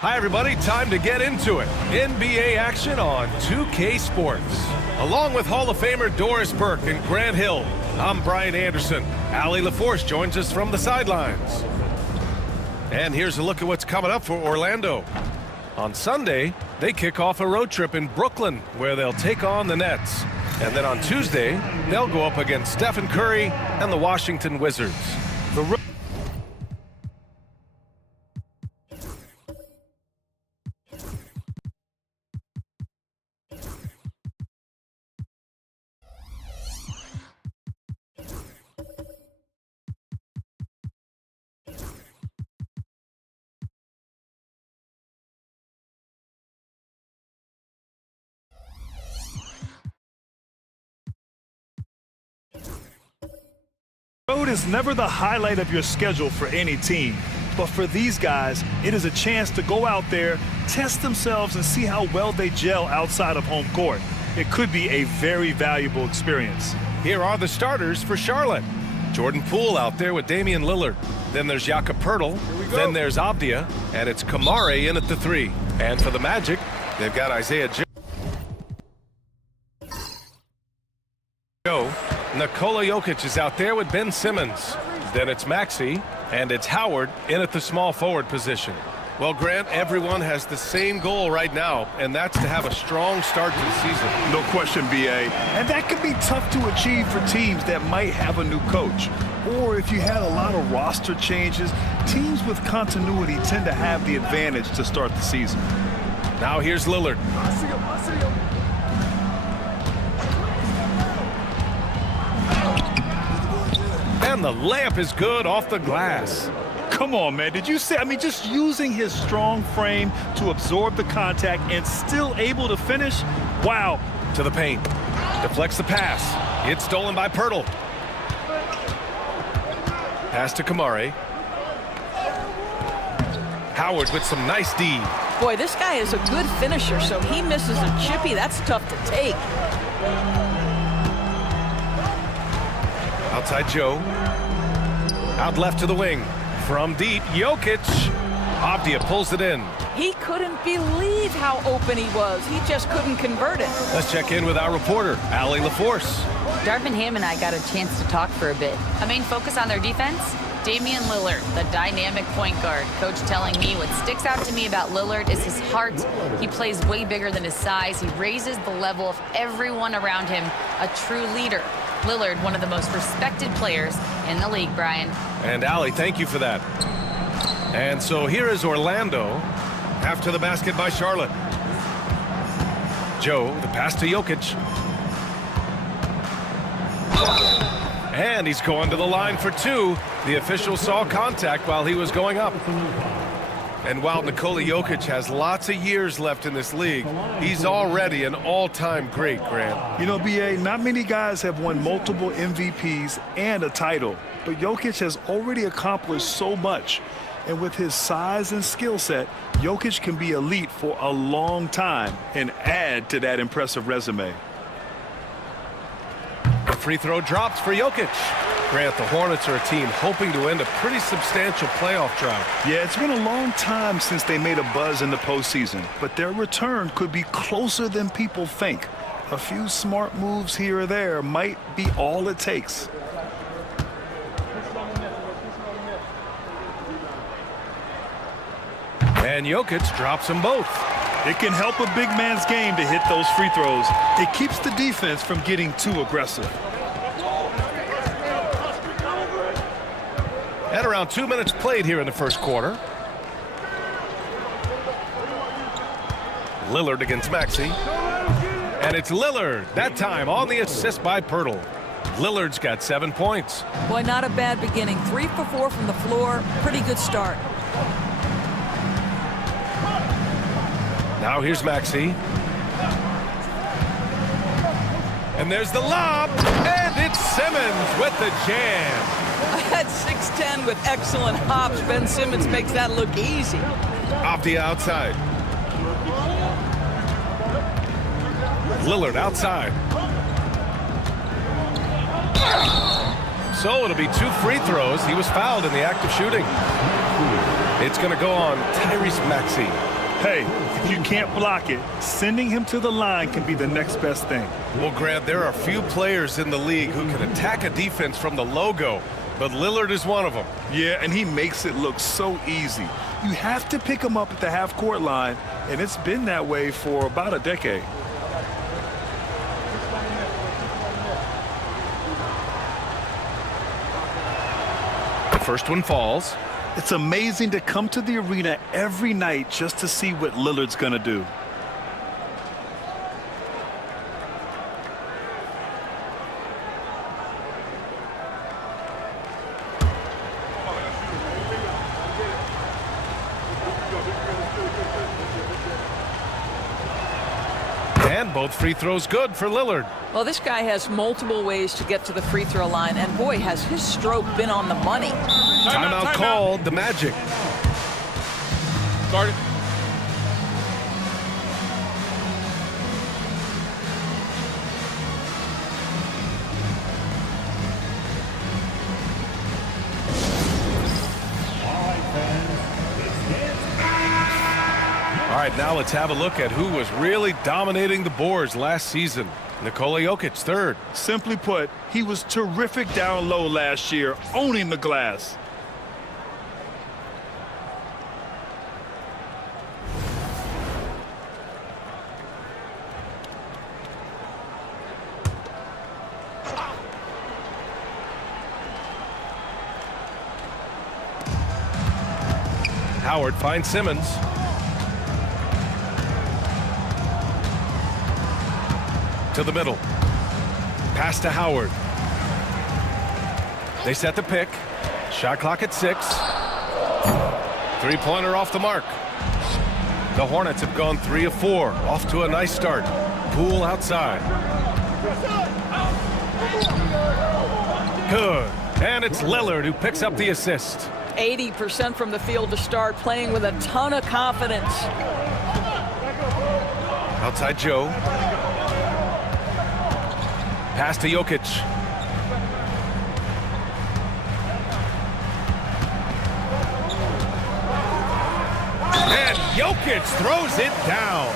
Hi, everybody. Time to get into it. NBA action on 2K Sports. Along with Hall of Famer Doris Burke and Grant Hill, I'm Brian Anderson. Allie LaForce joins us from the sidelines. And here's a look at what's coming up for Orlando. On Sunday, they kick off a road trip in Brooklyn, where they'll take on the Nets. And then on Tuesday, they'll go up against Stephen Curry and the Washington Wizards. The road is never the highlight of your schedule for any team, but for these guys, it is a chance to go out there, test themselves, and see how well they gel outside of home court. It could be a very valuable experience. Here are the starters for Charlotte. Jordan Poole out there with Damian Lillard. Then there's Jakob Poeltl. Then there's Avdia, and it's Kamare in at the 3. And for the Magic, they've got Isaiah Joe. Nikola Jokic is out there with Ben Simmons. Then it's Maxey, and it's Howard in at the small forward position. Well, Grant, everyone has the same goal right now, and that's to have a strong start to the season. No question, B.A. And that can be tough to achieve for teams that might have a new coach. Or if you had a lot of roster changes, teams with continuity tend to have the advantage to start the season. Now here's Lillard. I see him. And the layup is good off the glass. Come on, man. Did you see? I mean, just using his strong frame to absorb the contact and still able to finish? Wow. To the paint. Deflects the pass. It's stolen by Poeltl. Pass to Kamare. Howard with some nice D. Boy, this guy is a good finisher, so he misses a chippy. That's tough to take. Outside Joe. Out left to the wing. From deep, Jokic. Avdia pulls it in. He couldn't believe how open he was. He just couldn't convert it. Let's check in with our reporter, Allie LaForce. Darvin Ham and I got a chance to talk for a bit. A main focus on their defense? Damian Lillard, the dynamic point guard. Coach telling me what sticks out to me about Lillard is his heart. He plays way bigger than his size. He raises the level of everyone around him. A true leader. Lillard, one of the most respected players in the league, Brian. And Allie, thank you for that. And so here is Orlando. After the basket by Charlotte. Joe, the pass to Jokic. And he's going to the line for 2. The official saw contact while he was going up. And while Nikola Jokic has lots of years left in this league, he's already an all-time great, Grant. You know, B.A., not many guys have won multiple MVPs and a title, but Jokic has already accomplished so much. And with his size and skill set, Jokic can be elite for a long time and add to that impressive resume. The free throw drops for Jokic. Grant, the Hornets are a team hoping to end a pretty substantial playoff drought. Yeah, it's been a long time since they made a buzz in the postseason, but their return could be closer than people think. A few smart moves here or there might be all it takes. And Jokic drops them both. It can help a big man's game to hit those free throws. It keeps the defense from getting too aggressive. At around 2 minutes played here in the first quarter. Lillard against Maxey. And it's Lillard, that time on the assist by Poeltl. Lillard's got 7 points. Boy, not a bad beginning. 3 for 4 from the floor. Pretty good start. Now here's Maxey. And there's the lob. And it's Simmons with the jam. At 6'10" with excellent hops, Ben Simmons makes that look easy. Off the outside. Lillard outside. So it'll be 2 free throws. He was fouled in the act of shooting. It's going to go on Tyrese Maxey. Hey, if you can't block it, sending him to the line can be the next best thing. Well, Grant, there are few players in the league who can attack a defense from the logo, but Lillard is one of them. Yeah, and he makes it look so easy. You have to pick him up at the half-court line, and it's been that way for about a decade. The first one falls. It's amazing to come to the arena every night just to see what Lillard's going to do. And both free throws good for Lillard. Well, this guy has multiple ways to get to the free throw line, and boy, has his stroke been on the money. Timeout called, the Magic. Started. All right, now let's have a look at who was really dominating the boards last season. Nikola Jokic, third. Simply put, he was terrific down low last year, owning the glass. Howard finds Simmons. To the middle. Pass to Howard. They set the pick. Shot clock at 6. Three-pointer off the mark. The Hornets have gone 3 of 4. Off to a nice start. Poole outside. Good. And it's Lillard who picks up the assist. 80% from the field to start, playing with a ton of confidence. Outside Joe. Pass to Jokic. And Jokic throws it down.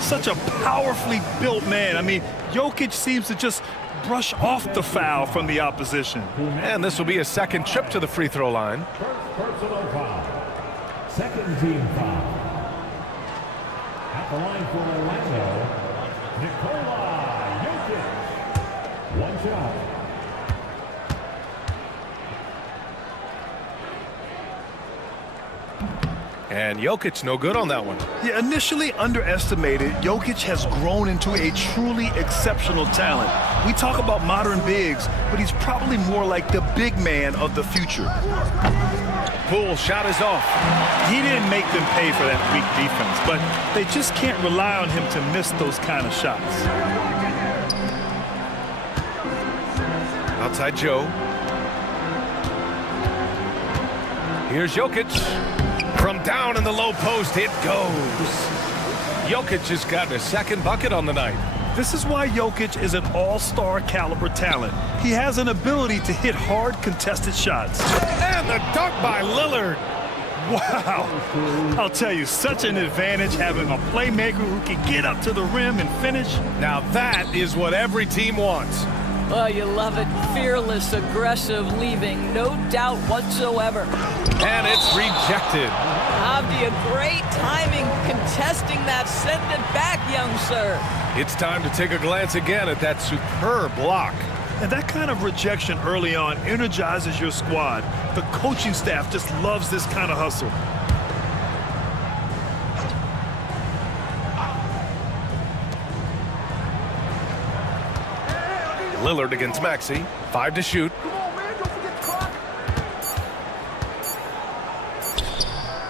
Such a powerfully built man. I mean, Jokic seems to just brush off the foul from the opposition. And this will be a second trip to the free throw line. First personal foul. Second team foul. At the line for Orlando, Nikola Jokic. One shot. And Jokic no good on that one. Yeah, initially underestimated, Jokic has grown into a truly exceptional talent. We talk about modern bigs, but he's probably more like the big man of the future. Poole shot is off. He didn't make them pay for that weak defense, but they just can't rely on him to miss those kind of shots. Outside Joe. Here's Jokic. From down in the low post, it goes. Jokic has gotten a second bucket on the night. This is why Jokic is an all-star caliber talent. He has an ability to hit hard contested shots. And the dunk by Lillard. Wow. I'll tell you, such an advantage having a playmaker who can get up to the rim and finish. Now that is what every team wants. Oh, you love it. Fearless, aggressive, leaving. No doubt whatsoever. And it's rejected. Avdia, great timing, contesting that. Send it back, young sir. It's time to take a glance again at that superb block. And that kind of rejection early on energizes your squad. The coaching staff just loves this kind of hustle. Lillard against Maxey. 5 to shoot.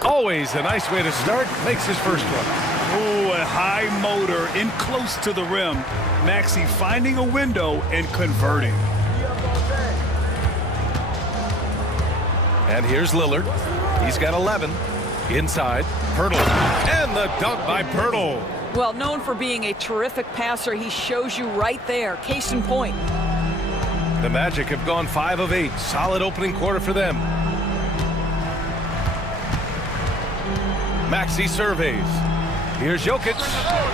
Always a nice way to start. Makes his first one. Oh, a high motor in close to the rim. Maxey finding a window and converting. And here's Lillard. He's got 11. Inside, Pirtle. And the dunk by Pirtle. Well, known for being a terrific passer, he shows you right there. Case in point. The Magic have gone 5 of 8. Solid opening quarter for them. Maxey surveys. Here's Jokic.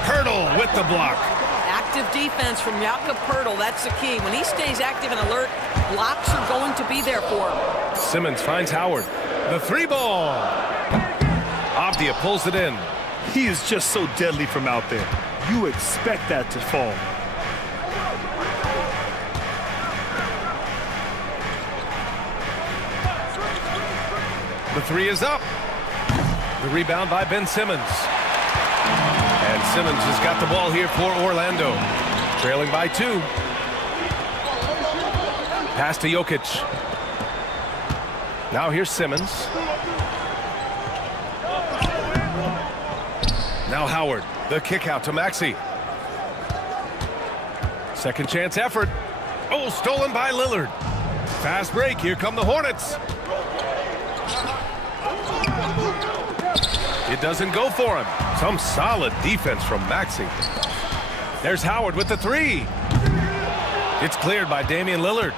Hurdle with the block. Active defense from Jakob Poeltl. That's the key. When he stays active and alert, blocks are going to be there for him. Simmons finds Howard. The three ball. Avdia pulls it in. He is just so deadly from out there. You expect that to fall. The three is up. The rebound by Ben Simmons. And Simmons has got the ball here for Orlando. Trailing by 2. Pass to Jokic. Now here's Simmons. Now Howard. The kick out to Maxey. Second chance effort. Oh, stolen by Lillard. Fast break. Here come the Hornets. It doesn't go for him. Some solid defense from Maxey. There's Howard with the three. It's cleared by Damian Lillard.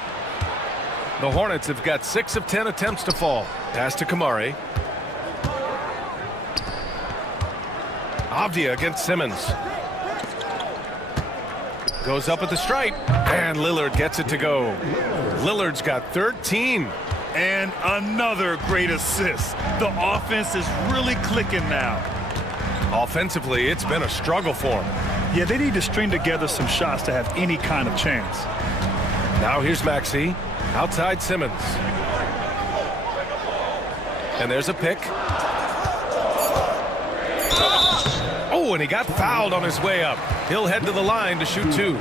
The Hornets have got 6 of 10 attempts to fall. Pass to Kamari. Avdia against Simmons. Goes up at the stripe. And Lillard gets it to go. Lillard's got 13. And another great assist. The offense is really clicking now. Offensively, it's been a struggle for him. Yeah, they need to string together some shots to have any kind of chance. Now here's Maxey. Outside Simmons. And there's a pick. Oh, and he got fouled on his way up. He'll head to the line to shoot 2.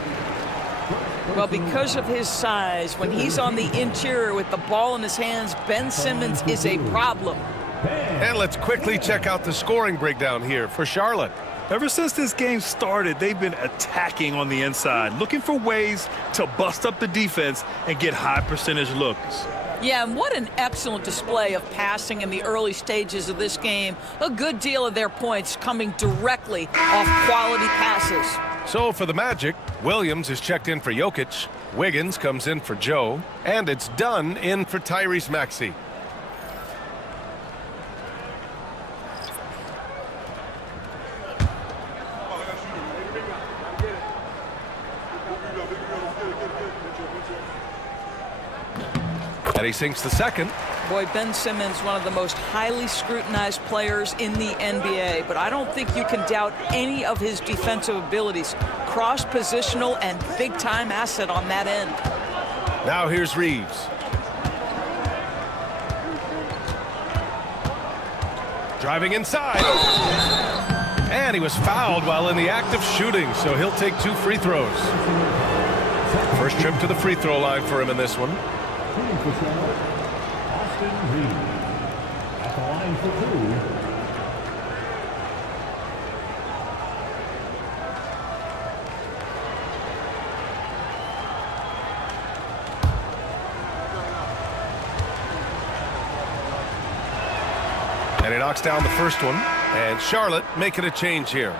Well, because of his size, when he's on the interior with the ball in his hands, Ben Simmons is a problem. And let's quickly check out the scoring breakdown here for Charlotte. Ever since this game started, they've been attacking on the inside, looking for ways to bust up the defense and get high percentage looks. Yeah, and what an excellent display of passing in the early stages of this game. A good deal of their points coming directly off quality passes. So for the Magic, Williams is checked in for Jokic, Wiggins comes in for Joe, and it's Dunn in for Tyrese Maxey. And he sinks the second. Boy, Ben Simmons, one of the most highly scrutinized players in the NBA, but I don't think you can doubt any of his defensive abilities. Cross-positional and big-time asset on that end. Now here's Reeves. Driving inside. And he was fouled while in the act of shooting, so he'll take 2 free throws. First trip to the free throw line for him in this one. Austin Reeves at the line for 2. And he knocks down the first one. And Charlotte making a change here.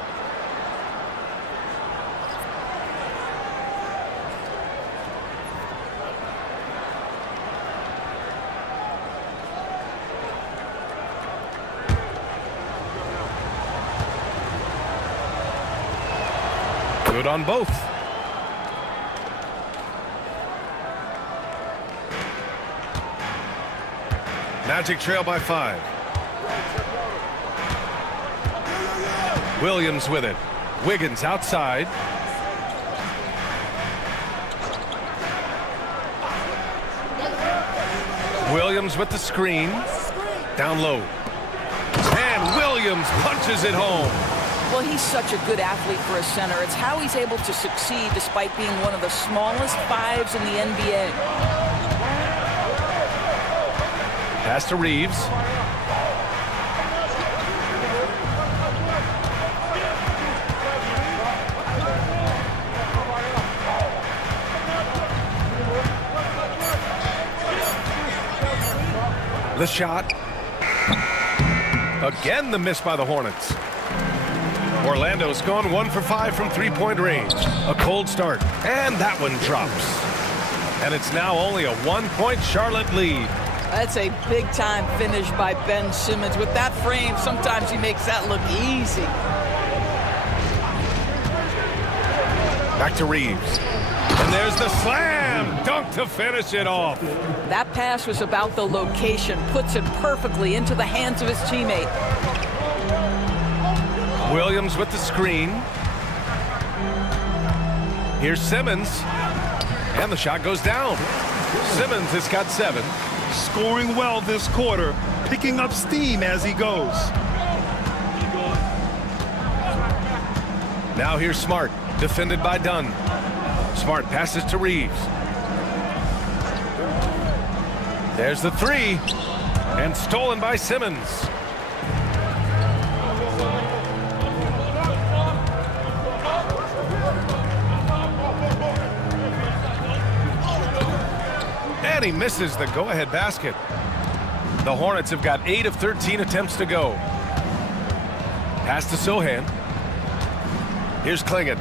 Good on both. Magic trail by 5. Williams with it. Wiggins outside. Williams with the screen. Down low. And Williams punches it home. Well, he's such a good athlete for a center. It's how he's able to succeed despite being one of the smallest 5s in the NBA. Pass to Reeves. The shot. Again, the miss by the Hornets. Orlando's gone 1 for 5 from three-point range. A cold start, and that one drops. And it's now only a 1-point Charlotte lead. That's a big-time finish by Ben Simmons. With that frame, sometimes he makes that look easy. Back to Reeves. And there's the slam dunk to finish it off. That pass was about the location. Puts it perfectly into the hands of his teammate. Williams with the screen. Here's Simmons. And the shot goes down. Simmons has got 7. Scoring well this quarter, picking up steam as he goes. Now here's Smart, defended by Dunn. Smart passes to Reeves. There's the 3. And stolen by Simmons. And he misses the go-ahead basket. The Hornets have got 8 of 13 attempts to go. Pass to Sohan. Here's Klingon.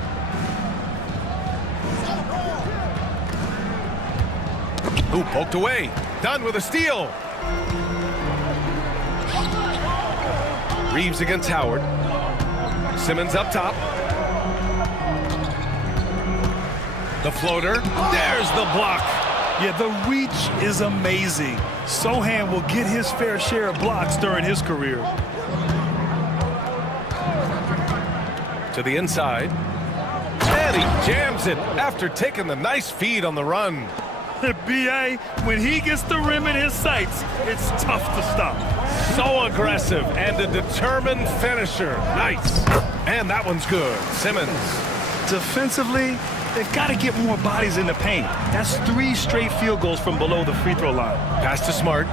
Ooh, poked away. Dunn with a steal. Reeves against Howard. Simmons up top. The floater. There's the block. Yeah, the reach is amazing. Sohan will get his fair share of blocks during his career. To the inside. And he jams it after taking the nice feed on the run. B.A., when he gets the rim in his sights, it's tough to stop. So aggressive and a determined finisher. Nice. And that one's good. Simmons. Defensively, they've got to get more bodies in the paint. That's 3 straight field goals from below the free throw line. Pass to Smart.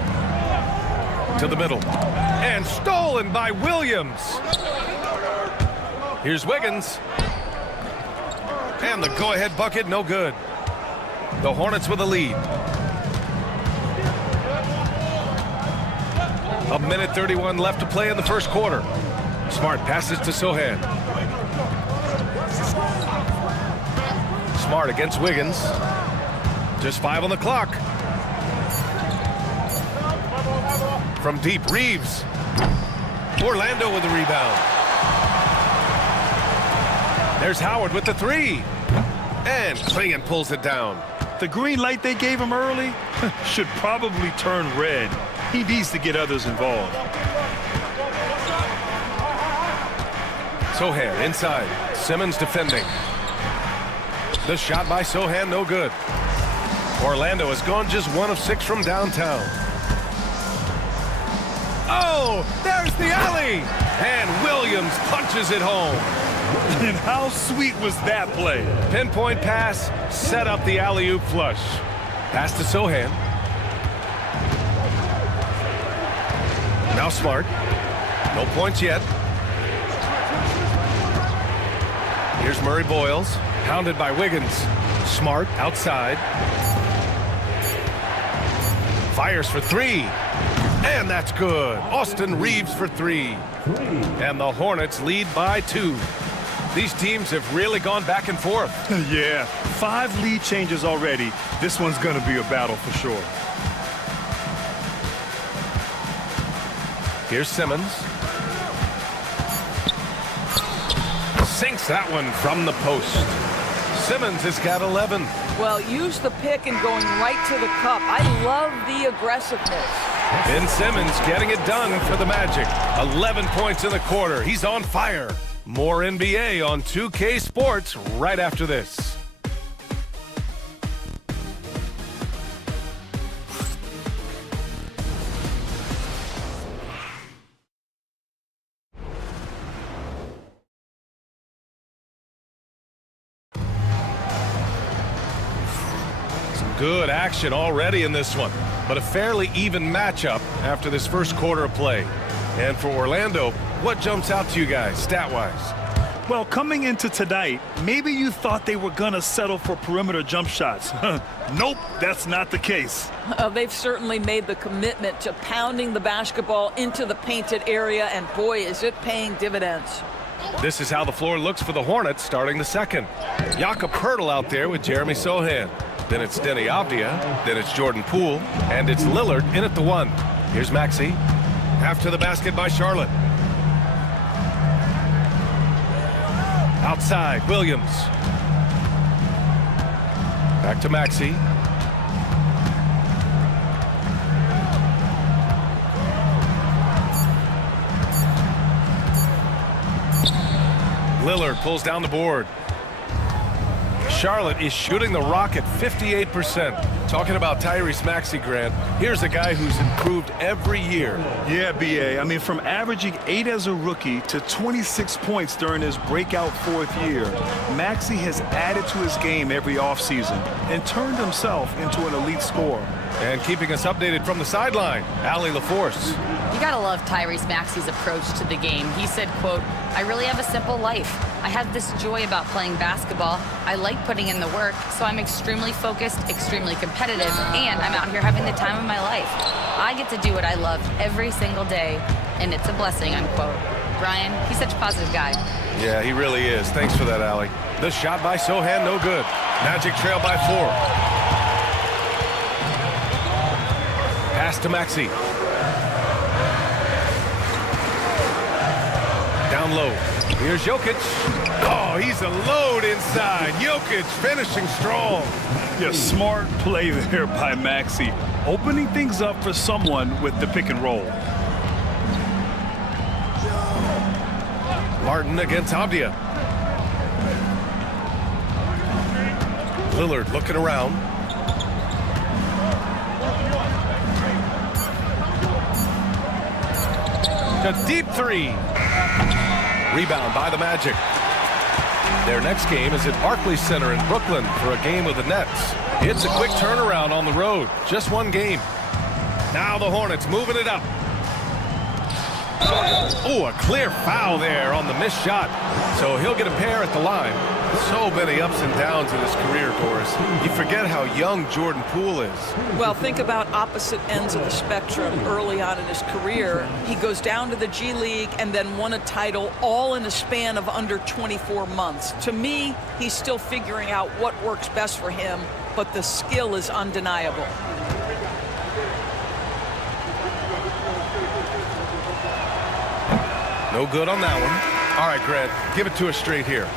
To the middle. And stolen by Williams. Here's Wiggins. And the go-ahead bucket, no good. The Hornets with a lead. 1:31 left to play in the first quarter. Smart passes to Sohan. Smart against Wiggins. Just 5 on the clock. From deep, Reeves. Orlando with the rebound. There's Howard with the 3. And Klingon pulls it down. The green light they gave him early should probably turn red. He needs to get others involved. Sohan inside. Simmons defending. The shot by Sohan, no good. Orlando has gone just 1 of 6 from downtown. Oh, there's the alley. And Williams punches it home. And how sweet was that play? Pinpoint pass, set up the alley-oop flush. Pass to Sohan. Now Smart. No points yet. Here's Murray Boyles, hounded by Wiggins. Smart outside. Fires for 3. And that's good. Austin Reeves for 3. And the Hornets lead by 2. These teams have really gone back and forth. Yeah, 5 lead changes already. This one's going to be a battle for sure. Here's Simmons. Sinks that one from the post. Simmons has got 11. Well, use the pick and going right to the cup. I love the aggressiveness. Ben Simmons getting it done for the Magic. 11 points in the quarter. He's on fire. More NBA on 2K Sports right after this. Some good action already in this one, but a fairly even matchup after this first quarter of play. And for Orlando, what jumps out to you guys, stat-wise? Well, coming into tonight, maybe you thought they were going to settle for perimeter jump shots. Nope, that's not the case. They've certainly made the commitment to pounding the basketball into the painted area, and boy, is it paying dividends. This is how the floor looks for the Hornets starting the second. Jakob Poeltl out there with Jeremy Sohan. Then it's Denny Avdia. Then it's Jordan Poole. And it's Lillard in at the 1. Here's Maxey. After the basket by Charlotte. Outside, Williams. Back to Maxey. Lillard pulls down the board. Charlotte is shooting the rock at 58%. Talking about Tyrese Maxey, Grant, here's a guy who's improved every year. Yeah, B.A. I mean, from averaging 8 as a rookie to 26 points during his breakout 4th year, Maxey has added to his game every offseason and turned himself into an elite scorer. And keeping us updated from the sideline, Allie LaForce. You gotta love Tyrese Maxey's approach to the game. He said, quote, "I really have a simple life. I have this joy about playing basketball. I like putting in the work, so I'm extremely focused, extremely competitive, and I'm out here having the time of my life. I get to do what I love every single day, and it's a blessing," unquote. Brian, he's such a positive guy. Yeah, he really is. Thanks for that, Allie. The shot by Sohan, no good. Magic trail by 4. Pass to Maxey. Down low. Here's Jokic. Oh, he's a load inside. Jokic finishing strong. Yeah, smart play there by Maxey, opening things up for someone with the pick and roll. Martin against Avdia. Lillard looking around. A deep 3. Rebound by the Magic. Their next game is at Barclays Center in Brooklyn for a game with the Nets. It's a quick turnaround on the road. Just one game. Now the Hornets moving it up. Oh, a clear foul there on the missed shot. So he'll get a pair at the line. So many ups and downs in his career, Doris. You forget how young Jordan Poole is. Well, think about opposite ends of the spectrum. Early on in his career, he goes down to the G League and then won a title all in a span of under 24 months. To me, he's still figuring out what works best for him, but the skill is undeniable. No good on that one. All right, Grant, give it to us straight here.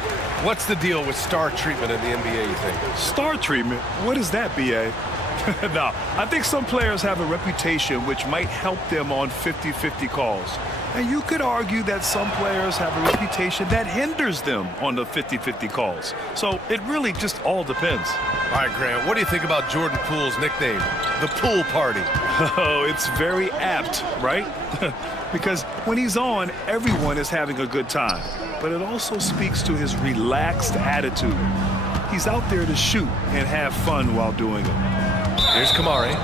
What's the deal with star treatment in the NBA, you think? Star treatment? What is that, B.A.? No, I think some players have a reputation which might help them on 50-50 calls. And you could argue that some players have a reputation that hinders them on the 50-50 calls. So it really just all depends. All right, Grant, what do you think about Jordan Poole's nickname, the Pool Party? Oh, it's very apt, right? Because when he's on, everyone is having a good time. But it also speaks to his relaxed attitude. He's out there to shoot and have fun while doing it. Here's Kamari.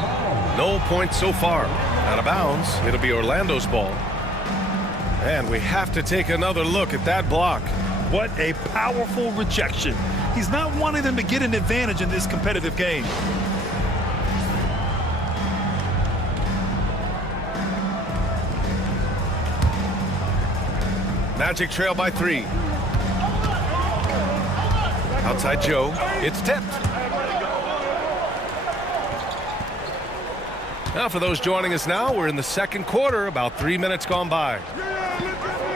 No points so far. Out of bounds. It'll be Orlando's ball. And we have to take another look at that block. What a powerful rejection. He's not wanting them to get an advantage in this competitive game. Magic trail by 3. Outside Joe. It's tipped. Now for those joining us now, we're in the second quarter, about 3 minutes gone by.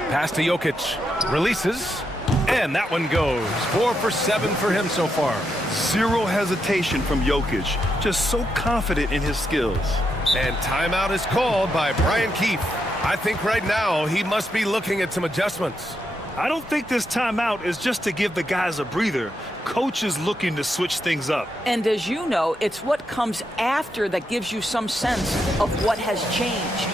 Pass to Jokic. Releases. And that one goes. 4 for 7 for him so far. Zero hesitation from Jokic. Just so confident in his skills. And timeout is called by Brian Keefe. I think right now he must be looking at some adjustments. I don't think this timeout is just to give the guys a breather. Coach is looking to switch things up. And as you know, it's what comes after that gives you some sense of what has changed.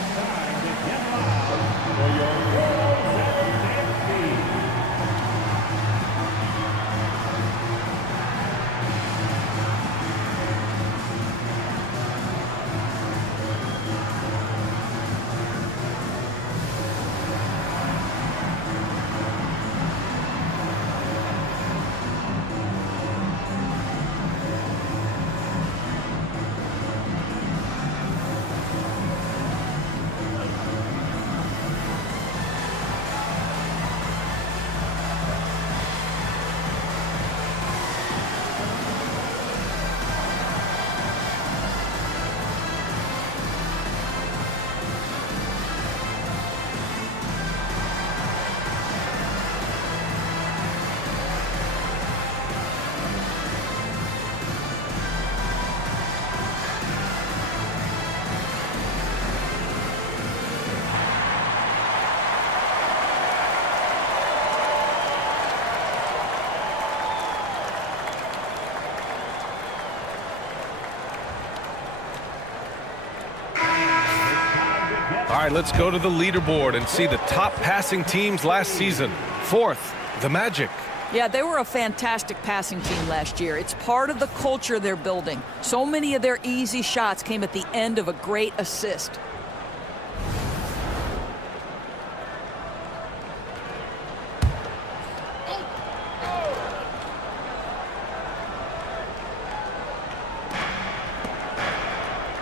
right, let's go to the leaderboard and see the top passing teams last season. Fourth, the Magic. Yeah, they were a fantastic passing team last year. It's part of the culture they're building. So many of their easy shots came at the end of a great assist.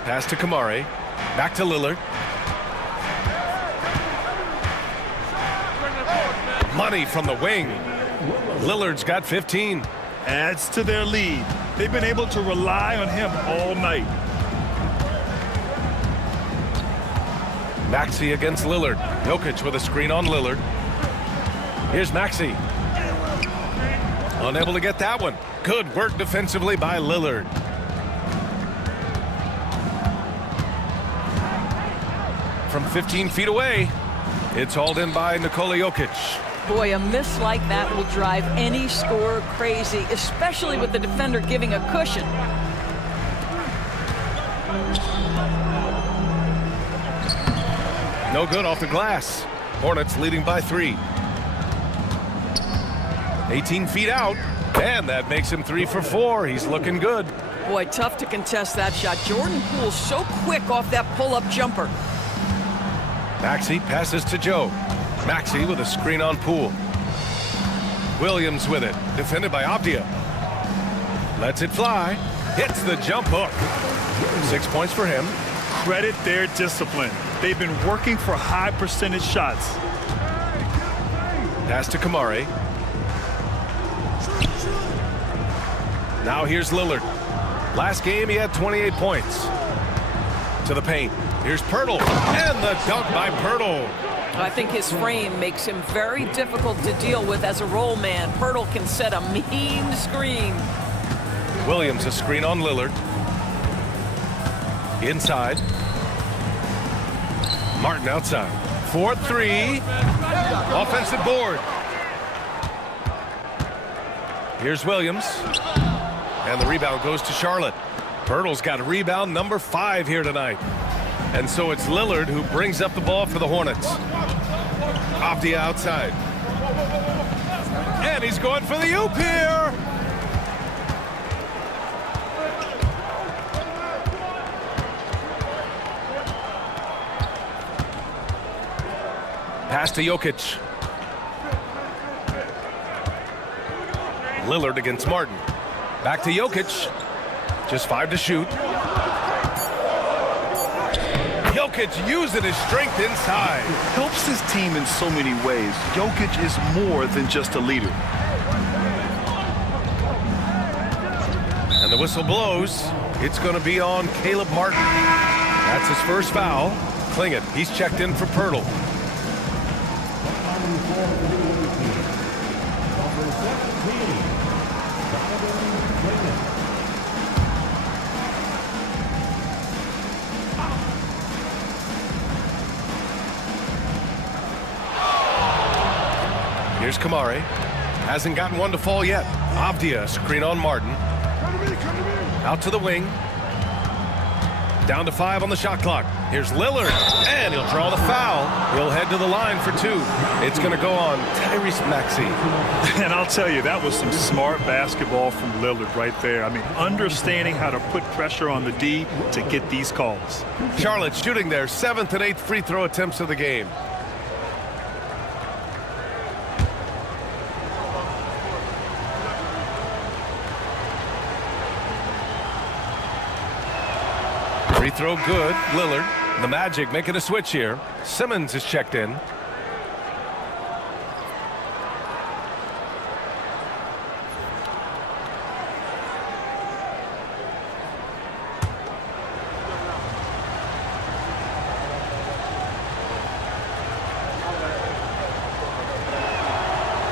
Pass to Kamari. Back to Lillard. Money from the wing. Lillard's got 15. Adds to their lead. They've been able to rely on him all night. Maxey against Lillard. Jokic with a screen on Lillard. Here's Maxey. Unable to get that one. Good work defensively by Lillard. From 15 feet away, it's hauled in by Nikola Jokic. Boy, a miss like that will drive any scorer crazy, especially with the defender giving a cushion. No good off the glass. Hornets leading by 3. 18 feet out, and that makes him 3 for 4. He's looking good. Boy, tough to contest that shot. Jordan Poole's so quick off that pull-up jumper. Maxey passes to Joe. Maxey with a screen on Poole. Williams with it, defended by Avdia. Lets it fly, hits the jump hook. 6 points for him. Credit their discipline. They've been working for high percentage shots. Pass to Kamari. Now here's Lillard. Last game he had 28 points. To the paint. Here's Pirtle, and the dunk by Pirtle. I think his frame makes him very difficult to deal with as a roll man. Pirtle can set a mean screen. Williams a screen on Lillard. Inside. Martin outside. 4-3. Offensive board. Here's Williams. And the rebound goes to Charlotte. Pirtle's got rebound number 5 here tonight. And so it's Lillard who brings up the ball for the Hornets. Avdia outside. And he's going for the oop here. Pass to Jokic. Lillard against Martin. Back to Jokic. Just 5 to shoot. Jokic using his strength inside. Helps his team in so many ways. Jokic is more than just a leader. And the whistle blows. It's going to be on Caleb Martin. That's his first foul. Klingett, he's checked in for Pirtle. Here's Kamari. Hasn't gotten one to fall yet. Avdia, screen on Martin. Out to the wing. Down to 5 on the shot clock. Here's Lillard, and he'll draw the foul. He'll head to the line for 2. It's going to go on Tyrese Maxey. And I'll tell you, that was some smart basketball from Lillard right there. I mean, understanding how to put pressure on the D to get these calls. Charlotte shooting their 7th and 8th free throw attempts of the game. Free throw good. Lillard. The Magic making a switch here. Simmons is checked in.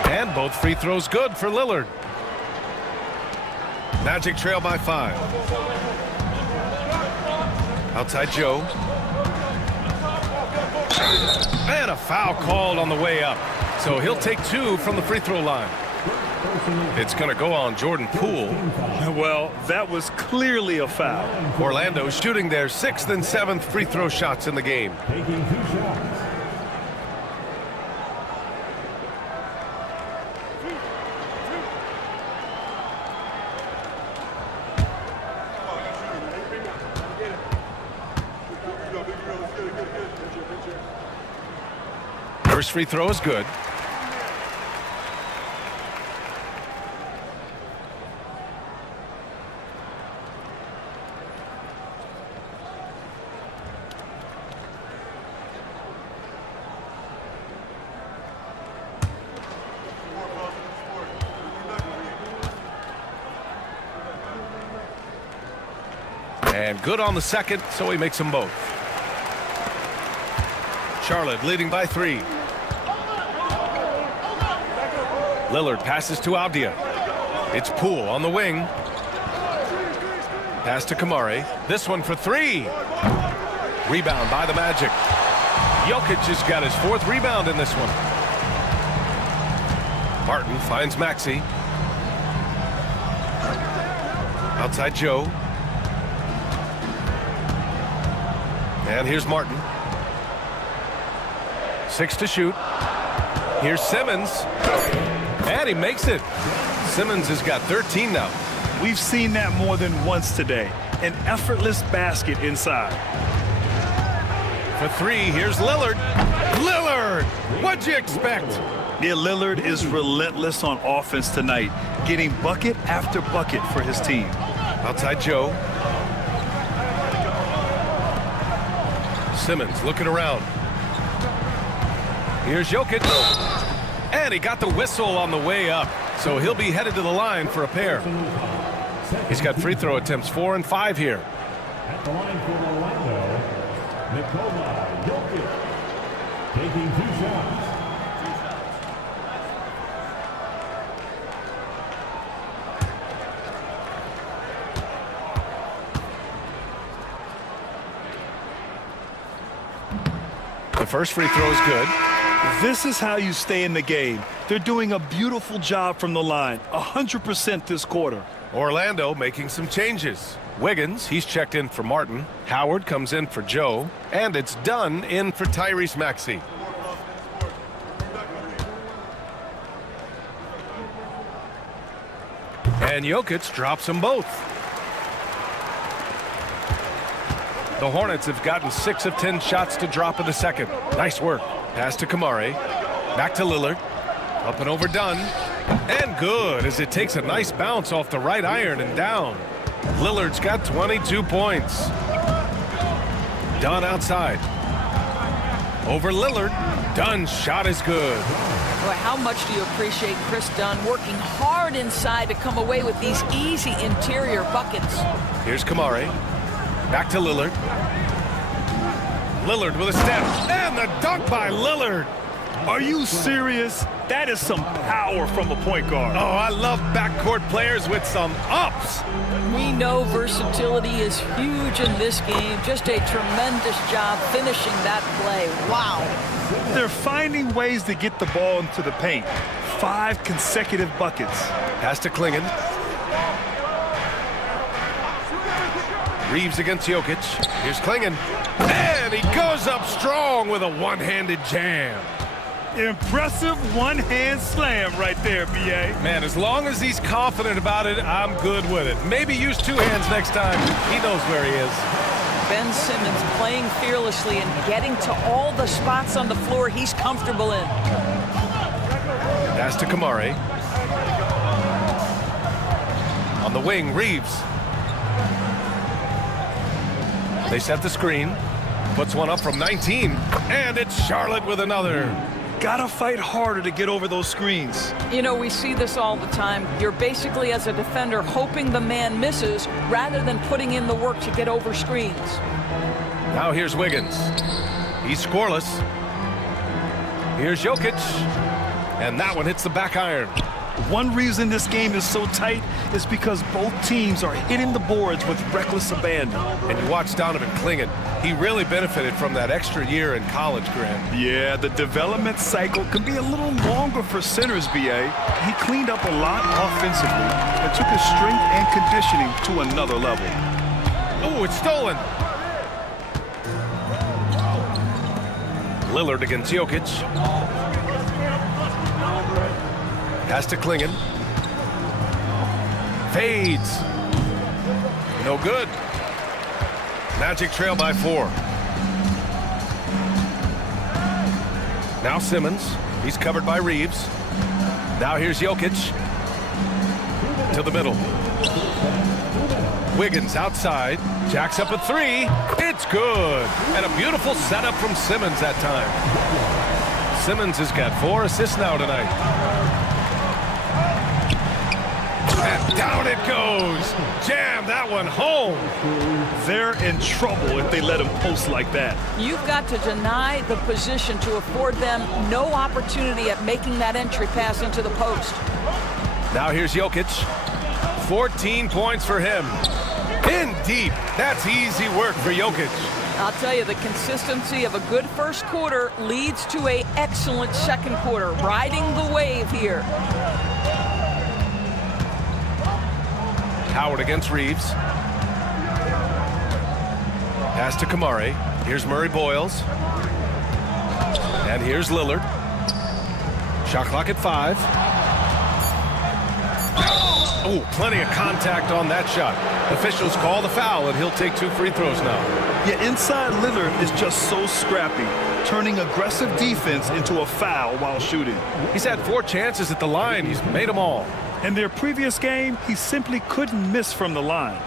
And both free throws good for Lillard. Magic trail by 5. Outside Joe. And a foul called on the way up. So he'll take 2 from the free throw line. It's going to go on Jordan Poole. Well, that was clearly a foul. Orlando shooting their 6th and 7th free throw shots in the game. Taking 2 shots. First free throw is good. And good on the second, so he makes them both. Charlotte leading by 3. Lillard passes to Avdia. It's Poole on the wing. Pass to Kamari. This one for 3. Rebound by the Magic. Jokic has got his 4th rebound in this one. Martin finds Maxey. Outside Joe. And here's Martin. 6 to shoot. Here's Simmons. And he makes it. Simmons has got 13 now. We've seen that more than once today. An effortless basket inside. For 3, here's Lillard. Lillard! What'd you expect? Yeah, Lillard is relentless on offense tonight, getting bucket after bucket for his team. Outside Joe. Simmons looking around. Here's Jokic. And he got the whistle on the way up. So he'll be headed to the line for a pair. He's got free throw attempts 4 and 5 here. At the line for Orlando, Nikola Jokic. Taking 2 shots. The first free throw is good. This is how you stay in the game. They're doing a beautiful job from the line, 100% this quarter. Orlando making some changes. Wiggins, he's checked in for Martin. Howard comes in for Joe. And it's Dunn in for Tyrese Maxey. And Jokic drops them both. The Hornets have gotten 6 of 10 shots to drop in the second. Nice work. Pass to Kamari. Back to Lillard. Up and over Dunn. And good as it takes a nice bounce off the right iron and down. Lillard's got 22 points. Dunn outside. Over Lillard. Dunn's shot is good. Boy, how much do you appreciate Chris Dunn working hard inside to come away with these easy interior buckets? Here's Kamari. Back to Lillard. Lillard with a step. And the dunk by Lillard. Are you serious? That is some power from a point guard. Oh, I love backcourt players with some ups. We know versatility is huge in this game. Just a tremendous job finishing that play. Wow. They're finding ways to get the ball into the paint. 5 consecutive buckets. Pass to Klingon. Reeves against Jokic. Here's Klingon. And he goes up strong with a one-handed jam. Impressive one-hand slam right there, B.A. Man, as long as he's confident about it, I'm good with it. Maybe use 2 hands next time. He knows where he is. Ben Simmons playing fearlessly and getting to all the spots on the floor he's comfortable in. Pass to Kamari. On the wing, Reeves. They set the screen. Puts one up from 19. And it's Charlotte with another. Gotta fight harder to get over those screens. You know, we see this all the time. You're basically, as a defender, hoping the man misses rather than putting in the work to get over screens. Now here's Wiggins. He's scoreless. Here's Jokic. And that one hits the back iron. One reason this game is so tight is because both teams are hitting the boards with reckless abandon. And you watch Donovan Clingan. He really benefited from that extra year in college, Grant. Yeah, the development cycle can be a little longer for centers, B.A. He cleaned up a lot offensively and took his strength and conditioning to another level. Oh, it's stolen. Lillard against Jokic. Pass to Clingan. Fades. No good. Magic trail by 4. Now Simmons. He's covered by Reeves. Now here's Jokic. To the middle. Wiggins outside. Jacks up a 3. It's good. And a beautiful setup from Simmons that time. Simmons has got 4 assists now tonight. And down it goes. Jam that one home. They're in trouble if they let him post like that. You've got to deny the position to afford them no opportunity at making that entry pass into the post. Now here's Jokic. 14 points for him. In deep. That's easy work for Jokic. I'll tell you, the consistency of a good first quarter leads to an excellent second quarter. Riding the wave here. Howard against Reeves. Pass to Kamari. Here's Murray Boyles. And here's Lillard. Shot clock at 5. Oh, plenty of contact on that shot. Officials call the foul, and he'll take 2 free throws now. Yeah, inside Lillard is just so scrappy, turning aggressive defense into a foul while shooting. He's had 4 chances at the line. He's made them all. In their previous game, he simply couldn't miss from the line.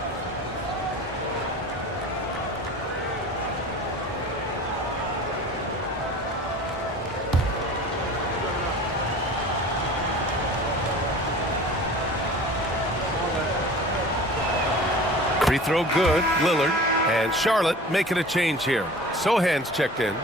Free throw good, Lillard. And Charlotte making a change here. Sohan's checked in.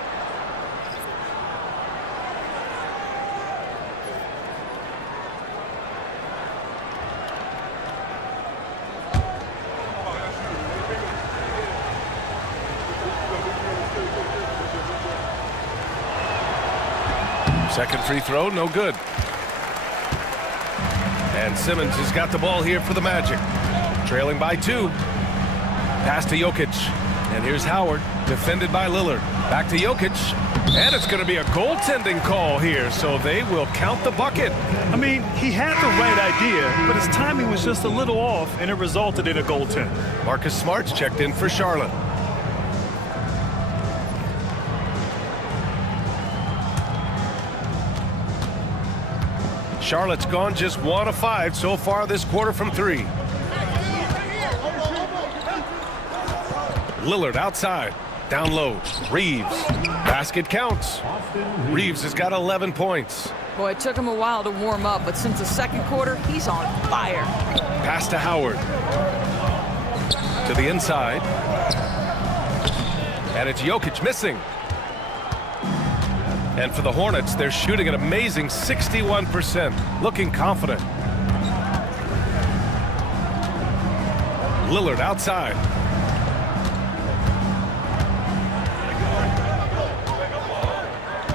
Second free throw, no good. And Simmons has got the ball here for the Magic. Trailing by 2. Pass to Jokic. And here's Howard, defended by Lillard. Back to Jokic. And it's going to be a goaltending call here, so they will count the bucket. I mean, he had the right idea, but his timing was just a little off, and it resulted in a goaltend. Marcus Smart's checked in for Charlotte. Charlotte's gone just 1 of 5 so far this quarter from 3. Lillard outside. Down low. Reeves. Basket counts. Reeves has got 11 points. Boy, it took him a while to warm up, but since the second quarter, he's on fire. Pass to Howard. To the inside. And it's Jokic missing. And for the Hornets, they're shooting an amazing 61%. Looking confident. Lillard outside.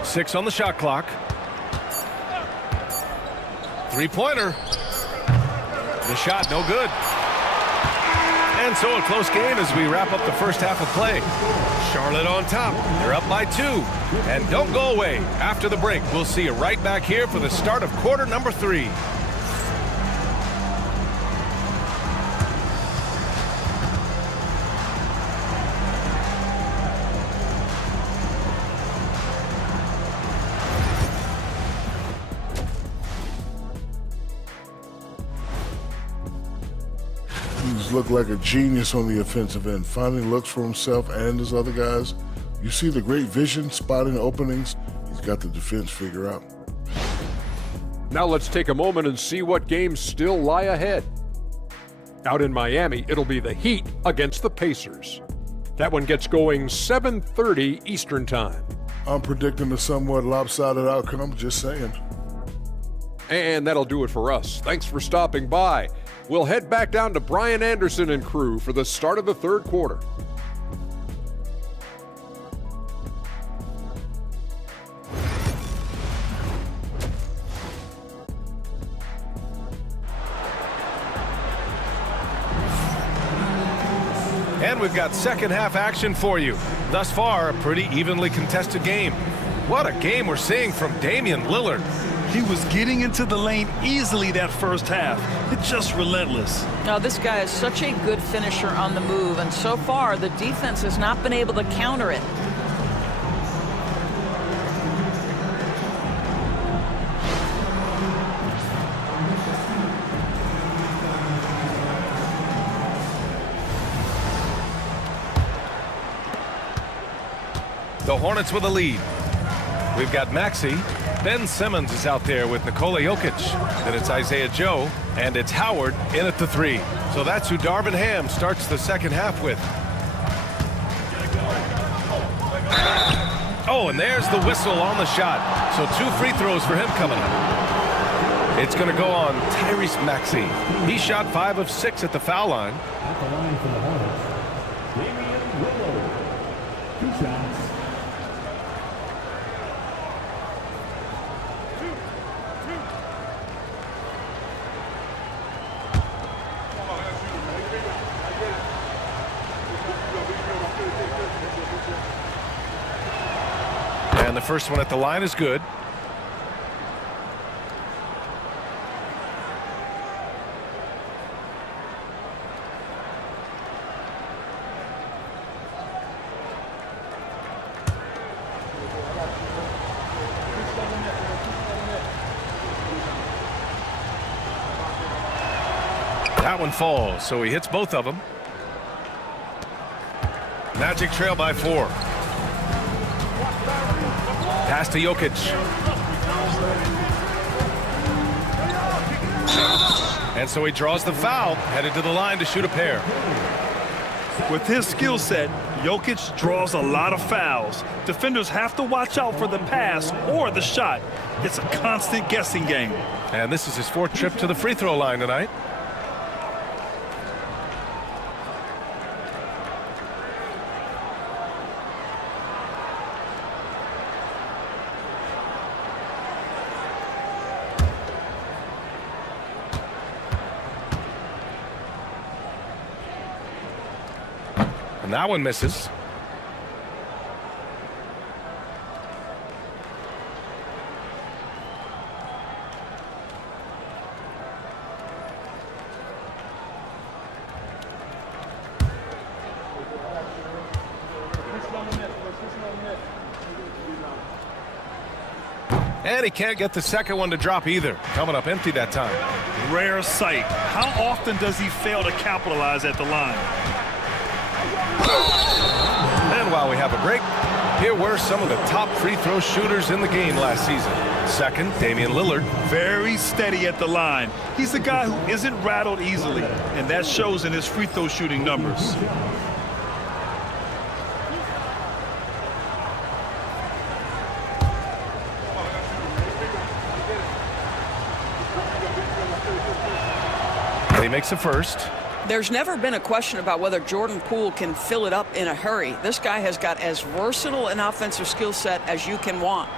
Six on the shot clock. Three-pointer. The shot, no good. And so a close game as we wrap up the first half of play. Charlotte on top. They're up by 2. And don't go away. After the break, we'll see you right back here for the start of quarter number 3. He's looked like a genius on the offensive end, finding looks for himself and his other guys. You see the great vision, spotting openings. He's got the defense figured out. Now let's take a moment and see what games still lie ahead. Out in Miami, it'll be the Heat against the Pacers. That one gets going 7:30 Eastern Time. I'm predicting a somewhat lopsided outcome, just saying. And that'll do it for us. Thanks for stopping by. We'll head back down to Brian Anderson and crew for the start of the third quarter. And we've got second half action for you. Thus far, a pretty evenly contested game. What a game we're seeing from Damian Lillard. He was getting into the lane easily that first half. It's just relentless. Now, this guy is such a good finisher on the move, and so far the defense has not been able to counter it. The Hornets with a lead. We've got Maxey. Ben Simmons is out there with Nikola Jokic. Then it's Isaiah Joe, and it's Howard in at the three. So that's who Darvin Ham starts the second half with. Oh, and there's the whistle on the shot. So 2 free throws for him coming up. It's going to go on Tyrese Maxey. He shot 5 of 6 at the foul line. At the line for the Hornets, Damian Lillard. 2 shots. And the first one at the line is good. That one falls, so he hits both of them. Magic trail by 4. Pass to Jokic. And so he draws the foul, headed to the line to shoot a pair. With his skill set, Jokic draws a lot of fouls. Defenders have to watch out for the pass or the shot. It's a constant guessing game. And this is his 4th trip to the free throw line tonight. And that one misses. And he can't get the second one to drop either. Coming up empty that time. Rare sight. How often does he fail to capitalize at the line? And while we have a break, here were some of the top free throw shooters in the game last season. Second, Damian Lillard. Very steady at the line. He's a guy who isn't rattled easily, and that shows in his free throw shooting numbers. He makes the first. There's never been a question about whether Jordan Poole can fill it up in a hurry. This guy has got as versatile an offensive skill set as you can want.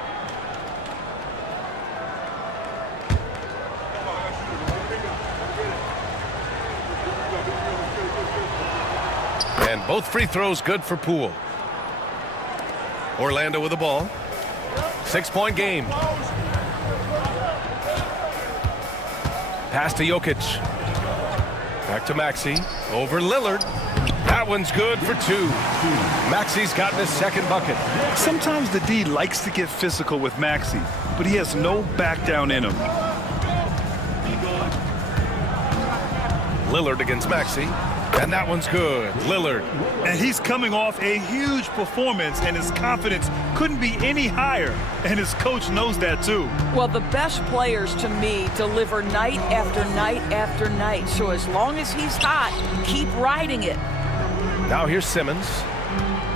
And both free throws good for Poole. Orlando with the ball. 6-point game. Pass to Jokic. Back to Maxey. Over Lillard. That one's good for 2. Maxey's gotten his second bucket. Sometimes the D likes to get physical with Maxey, but he has no back down in him. Lillard against Maxey. And that one's good. Lillard. And he's coming off a huge performance, and his confidence couldn't be any higher. And his coach knows that too. Well, the best players to me deliver night after night after night. So as long as he's hot, keep riding it. Now here's Simmons.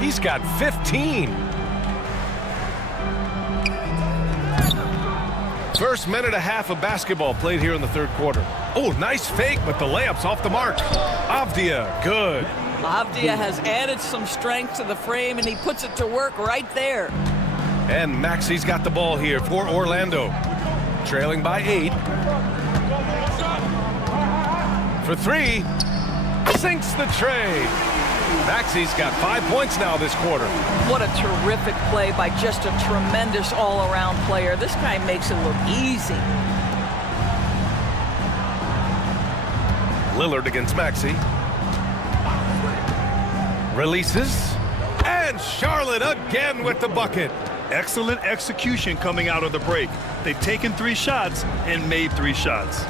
He's got 15. First minute and a half of basketball played here in the third quarter. Oh, nice fake, but the layup's off the mark. Avdia, good. Avdia has added some strength to the frame, and he puts it to work right there. And Maxi's got the ball here for Orlando. Trailing by 8. For 3. Sinks the tray. Maxi's got 5 points now this quarter. What a terrific play by just a tremendous all-around player. This guy makes it look easy. Lillard against Maxi. Releases. And Charlotte again with the bucket. Excellent execution coming out of the break. They've taken 3 shots and made 3 shots.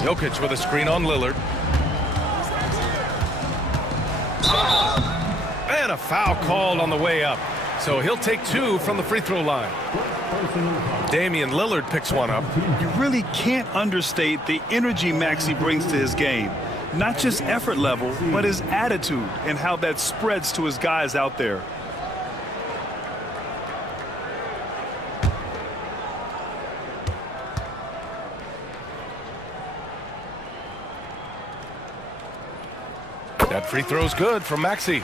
Jokic with a screen on Lillard. And a foul called on the way up. So he'll take 2 from the free throw line. Damian Lillard picks one up. You really can't understate the energy Maxi brings to his game. Not just effort level, but his attitude and how that spreads to his guys out there. That free throw's good from Maxi.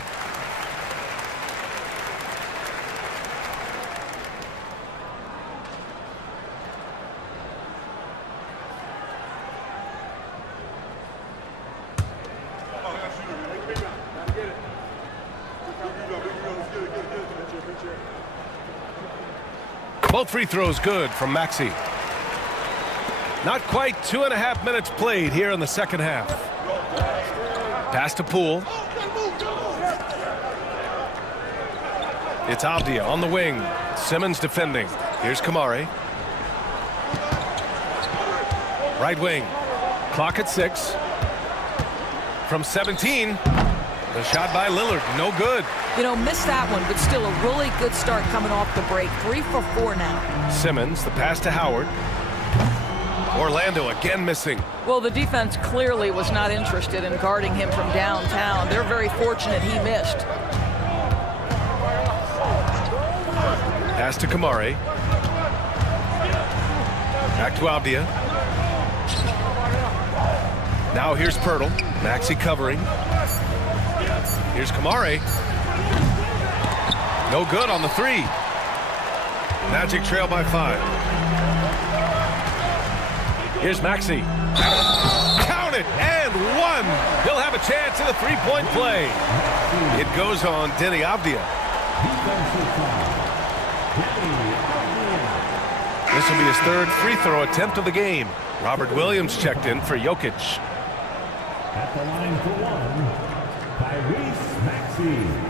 Both free throws good from Maxi. Not quite 2.5 minutes played here in the second half. Pass to Poole. It's Avdia on the wing. Simmons defending. Here's Kamari. Right wing. Clock at 6. From 17. The shot by Lillard. No good. You know, missed that one, but still a really good start coming off the break. 3 for 4 now. Simmons, the pass to Howard. Orlando again missing. Well, the defense clearly was not interested in guarding him from downtown. They're very fortunate he missed. Pass to Kamari. Back to Avdia. Now here's Pirtle. Maxi covering. Here's Kamari. No good on the 3. Magic trail by 5. Here's Maxi. Count it, and 1. He'll have a chance in a 3-point play. It goes on Denny Avdia. This will be his 3rd free throw attempt of the game. Robert Williams checked in for Jokic. At the line for 1, Tyrese Maxey.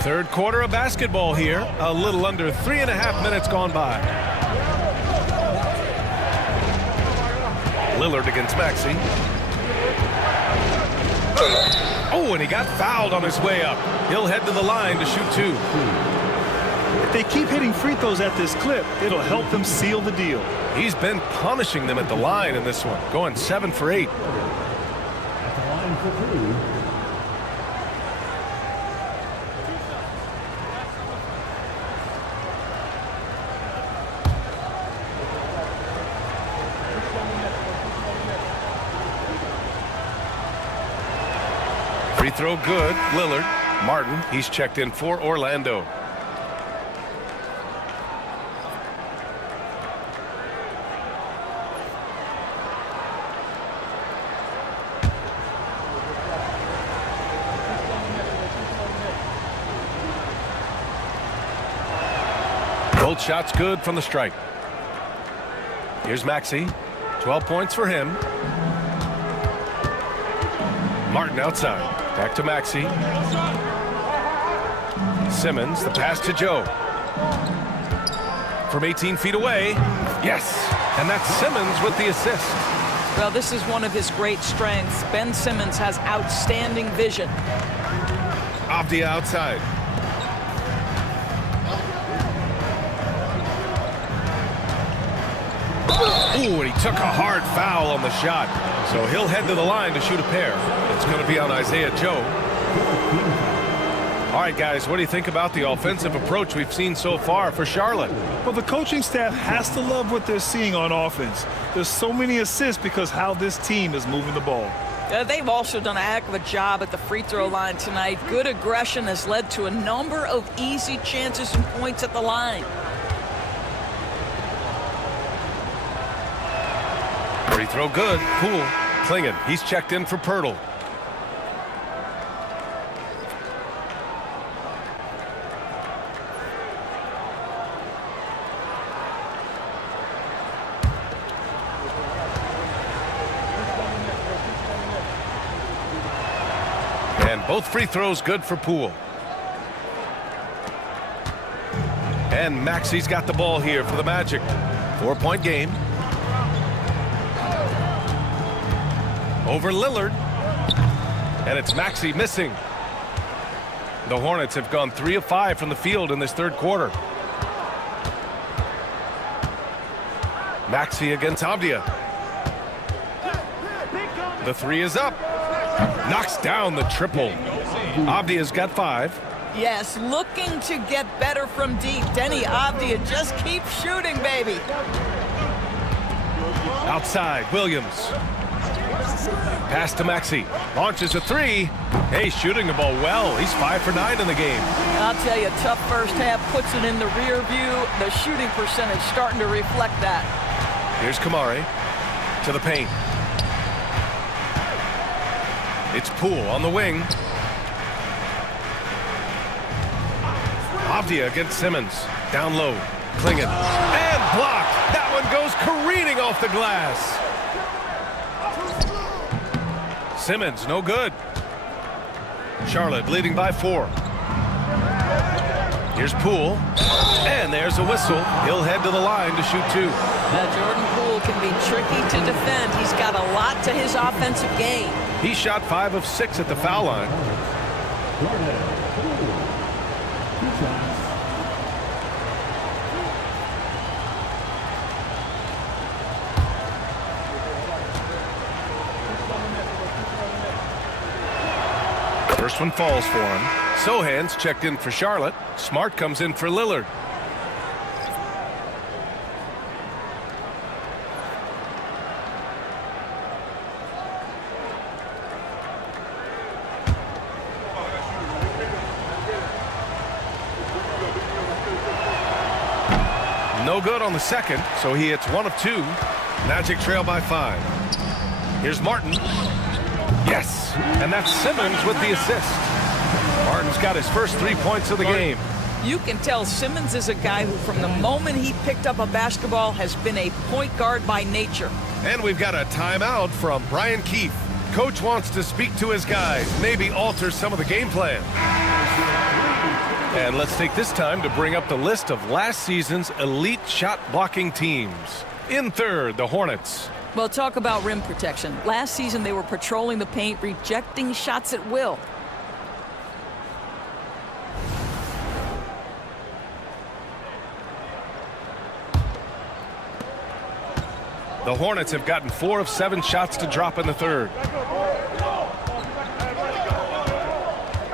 Third quarter of basketball here. A little under 3.5 minutes gone by. Lillard against Maxi. Oh, and he got fouled on his way up. He'll head to the line to shoot 2. If they keep hitting free throws at this clip, it'll help them seal the deal. He's been punishing them at the line in this one, going 7 for 8. At the line for 2. Free throw good. Lillard. Martin, he's checked in for Orlando. Both shots good from the stripe. Here's Maxi. 12 points for him. Martin outside. Back to Maxi. Simmons, the pass to Joe. From 18 feet away. Yes, and that's Simmons with the assist. Well, this is one of his great strengths. Ben Simmons has outstanding vision. Avdia outside. Ooh, and he took a hard foul on the shot. So he'll head to the line to shoot a pair. It's going to be on Isaiah Joe. All right, guys, what do you think about the offensive approach we've seen so far for Charlotte? Well, the coaching staff has to love what they're seeing on offense. There's so many assists because how this team is moving the ball. They've also done a heck of a job at the free throw line tonight. Good aggression has led to a number of easy chances and points at the line. Free throw good. Poole. Klingon. He's checked in for Pirtle. And both free throws good for Poole. And Maxi's got the ball here for the Magic. 4-point game. Over Lillard. And it's Maxi missing. The Hornets have gone 3 of 5 from the field in this third quarter. Maxi against Avdia. The three is up. Knocks down the triple. Avdia's got 5. Yes, looking to get better from deep. Denny Avdia just keeps shooting, baby. Outside, Williams. Pass to Maxi. Launches a 3. Hey, shooting the ball well. He's 5 for 9 in the game. I'll tell you, tough first half, puts it in the rear view. The shooting percentage starting to reflect that. Here's Kamari to the paint. It's Poole on the wing. Avdia against Simmons. Down low. Klingon. And blocked. That one goes careening off the glass. Simmons, no good. Charlotte leading by 4. Here's Poole. And there's a whistle. He'll head to the line to shoot 2. Jordan Poole can be tricky to defend. He's got a lot to his offensive game. He shot 5 of 6 at the foul line. First one falls for him. Sohan's checked in for Charlotte. Smart comes in for Lillard. No good on the second, so he hits 1 of 2. Magic trail by 5. Here's Martin. Yes, and that's Simmons with the assist. Martin's got his first 3 points of the game. You can tell Simmons is a guy who, from the moment he picked up a basketball, has been a point guard by nature. And we've got a timeout from Brian Keefe. Coach wants to speak to his guys, maybe alter some of the game plan. And let's take this time to bring up the list of last season's elite shot blocking teams. In third, the Hornets. Well, talk about rim protection. Last season, they were patrolling the paint, rejecting shots at will. The Hornets have gotten 4 of 7 shots to drop in the third.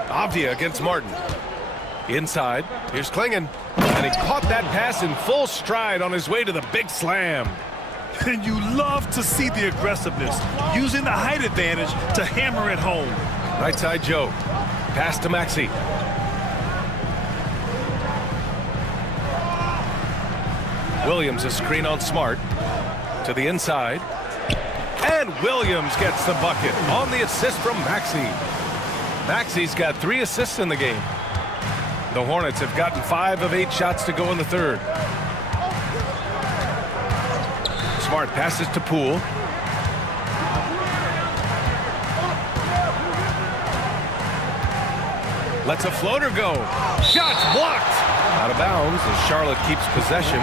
Avdia against Martin. Inside, here's Klingon. And he caught that pass in full stride on his way to the big slam. And you love to see the aggressiveness, using the height advantage to hammer it home. Right side, Joe. Pass to Maxi. Williams a screen on Smart. To the inside. And Williams gets the bucket on the assist from Maxi. Maxi's got 3 assists in the game. The Hornets have gotten 5 of 8 shots to go in the third. Smart passes to Poole. Lets a floater go. Shots blocked. Out of bounds as Charlotte keeps possession.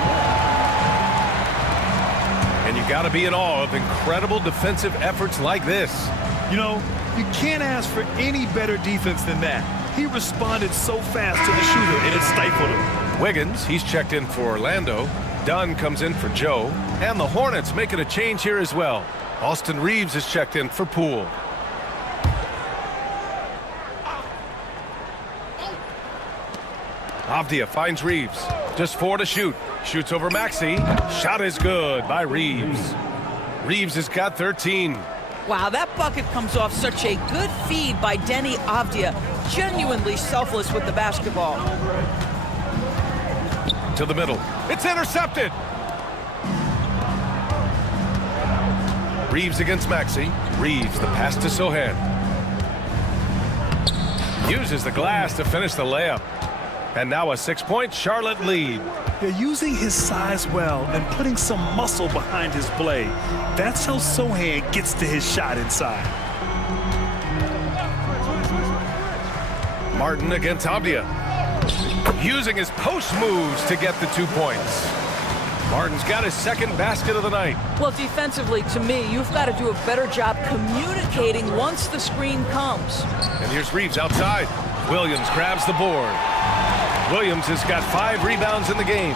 And you got to be in awe of incredible defensive efforts like this. You know, you can't ask for any better defense than that. He responded so fast to the shooter, and it stifled him. Wiggins, he's checked in for Orlando. Dunn comes in for Joe. And the Hornets making a change here as well. Austin Reeves is checked in for Poole. Avdia finds Reeves. Just 4 to shoot. Shoots over Maxey. Shot is good by Reeves. Reeves has got 13. Wow, that bucket comes off such a good feed by Denny Avdia. Genuinely selfless with the basketball. To the middle. It's intercepted. Reeves against Maxey. Reeves, the pass to Sohan. Uses the glass to finish the layup. And now a 6-point Charlotte lead. They're using his size well and putting some muscle behind his play. That's how Sohan gets to his shot inside. Martin against Avdia. Using his post moves to get the 2 points. Martin's got his second basket of the night. Well, defensively, to me, you've got to do a better job communicating once the screen comes. And here's Reeves outside. Williams grabs the board. Williams has got 5 rebounds in the game.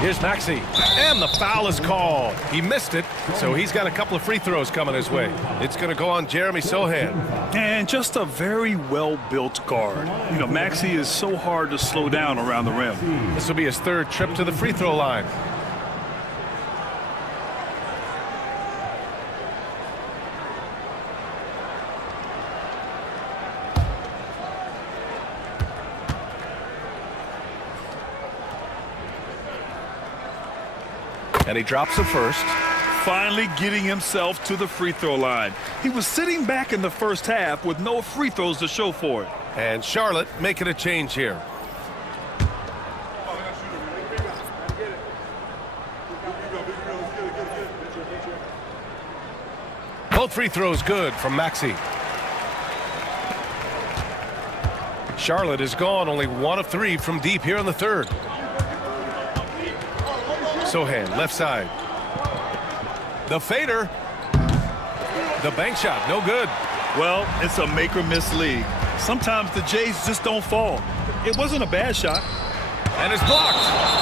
Here's Maxey. And the foul is called. He missed it, so he's got a couple of free throws coming his way. It's going to go on Jeremy Sohan. And just a very well-built guard. You know, Maxey is so hard to slow down around the rim. This will be his 3rd trip to the free throw line. And he drops the first. Finally getting himself to the free throw line. He was sitting back in the first half with no free throws to show for it. And Charlotte making a change here. Both free throws good from Maxey. Charlotte is gone only 1 of 3 from deep here in the 3rd. Sohan, left side. The fader. The bank shot, no good. Well, it's a make or miss league. Sometimes the Jays just don't fall. It wasn't a bad shot. And it's blocked.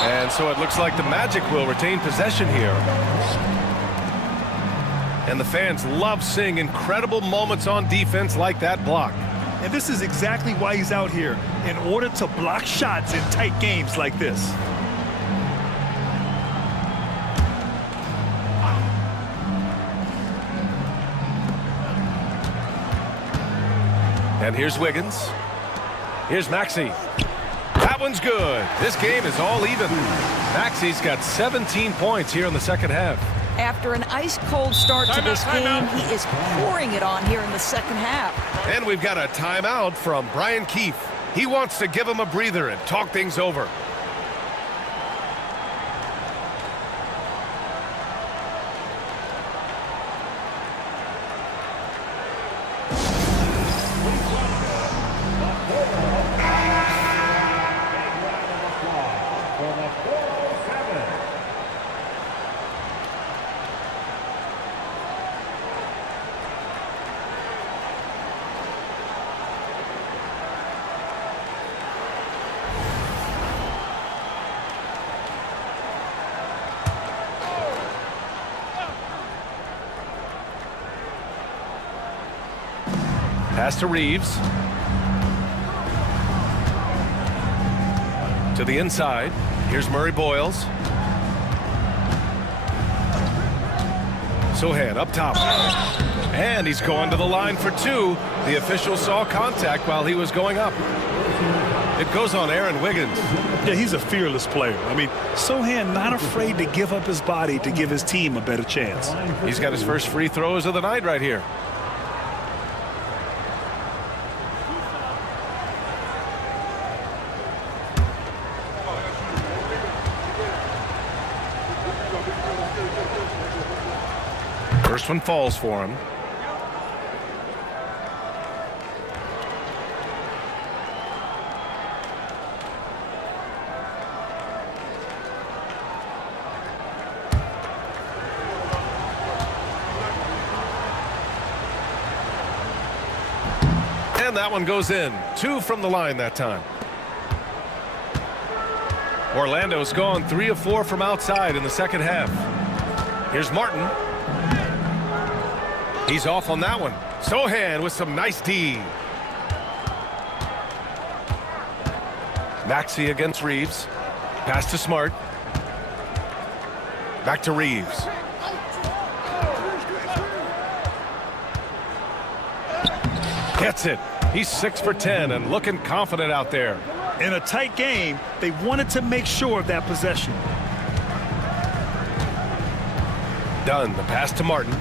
And so it looks like the Magic will retain possession here. And the fans love seeing incredible moments on defense like that block. And this is exactly why he's out here, in order to block shots in tight games like this. And here's Wiggins. Here's Maxey. That one's good. This game is all even. Maxey's got 17 points here in the second half. After an ice-cold start to this game, he is pouring it on here in the second half. And we've got a timeout from Brian Keefe. He wants to give him a breather and talk things over. Pass to Reeves. To the inside. Here's Murray Boyles. Sohan up top. And he's going to the line for 2. The official saw contact while he was going up. It goes on Aaron Wiggins. Yeah, he's a fearless player. I mean, Sohan not afraid to give up his body to give his team a better chance. He's got his first free throws of the night right here. First one falls for him. And that one goes in. 2 from the line that time. Orlando's gone 3 of 4 from outside in the second half. Here's Martin. He's off on that one. Sohan with some nice D. Maxey against Reeves. Pass to Smart. Back to Reeves. Gets it. He's 6 for 10 and looking confident out there. In a tight game, they wanted to make sure of that possession. Dunn, the pass to Martin.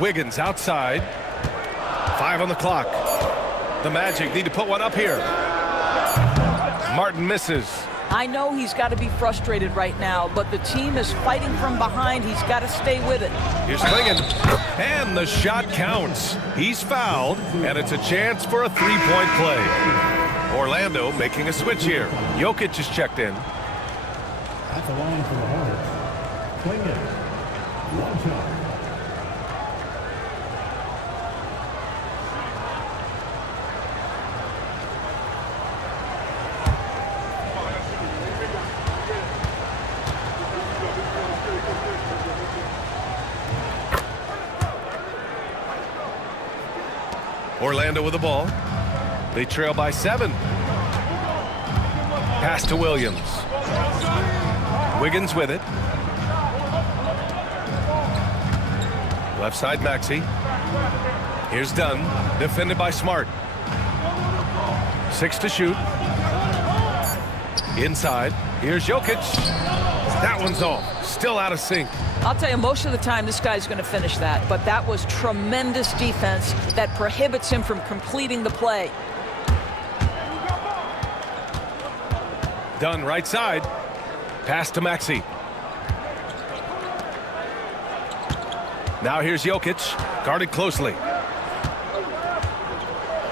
Wiggins outside. 5 on the clock. The Magic need to put one up here. Martin misses. I know he's got to be frustrated right now, but the team is fighting from behind. He's got to stay with it. Here's Klingon, and the shot counts. He's fouled, and it's a chance for a three-point play. Orlando making a switch here. Jokic is checked in. At the line for the Hornets, Klingon. One shot. Orlando with the ball. They trail by 7. Pass to Williams. Wiggins with it. Left side Maxey. Here's Dunn. Defended by Smart. 6 to shoot. Inside. Here's Jokic. That one's off. Still out of sync. I'll tell you, most of the time this guy's going to finish that, but that was tremendous defense that prohibits him from completing the play. Dunn right side. Pass to Maxey. Now here's Jokic, guarded closely.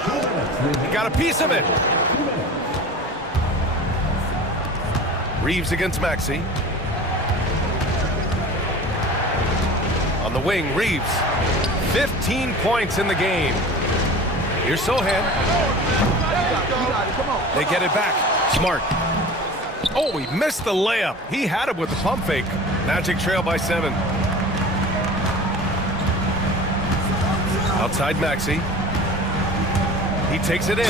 He got a piece of it. Reeves against Maxey. On the wing, Reeves. 15 points in the game. Here's Sohan. They get it back. Smart. Oh, he missed the layup. He had it with the pump fake. Magic trail by 7. Outside Maxey. He takes it in.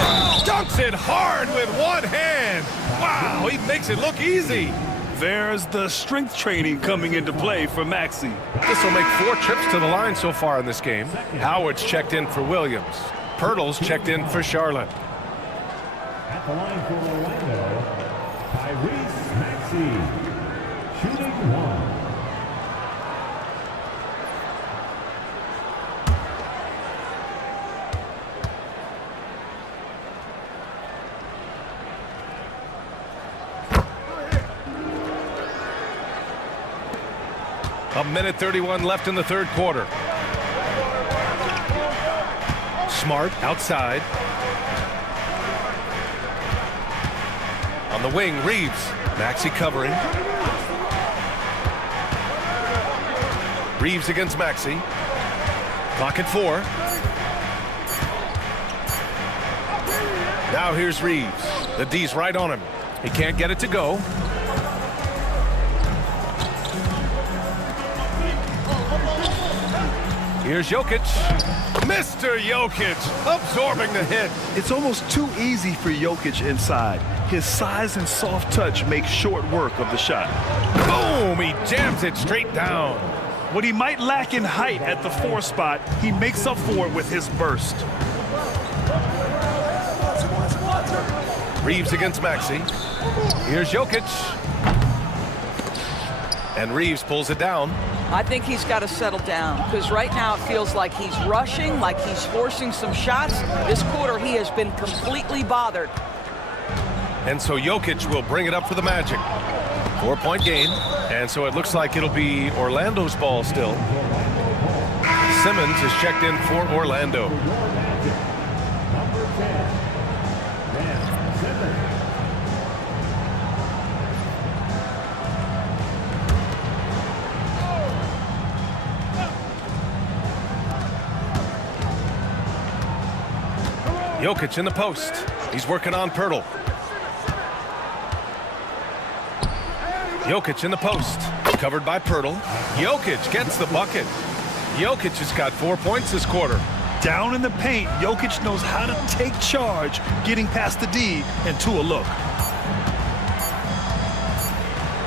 Dunks it hard with one hand. Wow, he makes it look easy. There's the strength training coming into play for Maxey. This will make 4 trips to the line so far in this game. Howard's checked in for Williams. Pirtle's checked in for Charlotte. At the line for Orlando, Tyrese Maxey, shooting 1. A minute 31 left in the third quarter. Smart outside. On the wing, Reeves. Maxey covering. Reeves against Maxey. Clock at 4. Now here's Reeves. The D's right on him. He can't get it to go. Here's Jokic. Mr. Jokic absorbing the hit. It's almost too easy for Jokic inside. His size and soft touch make short work of the shot. Boom! He jams it straight down. What he might lack in height at the 4 spot, he makes up for it with his burst. Reeves against Maxey. Here's Jokic. And Reeves pulls it down. I think he's got to settle down because right now it feels like he's rushing, like he's forcing some shots. This quarter he has been completely bothered. And so Jokic will bring it up for the Magic. 4-point game. And so it looks like it'll be Orlando's ball still. Simmons is checked in for Orlando. Number 10, Ben Simmons. Jokic in the post. He's working on Pirtle. Jokic in the post. Covered by Pirtle. Jokic gets the bucket. Jokic has got 4 points this quarter. Down in the paint, Jokic knows how to take charge, getting past the D and to a look.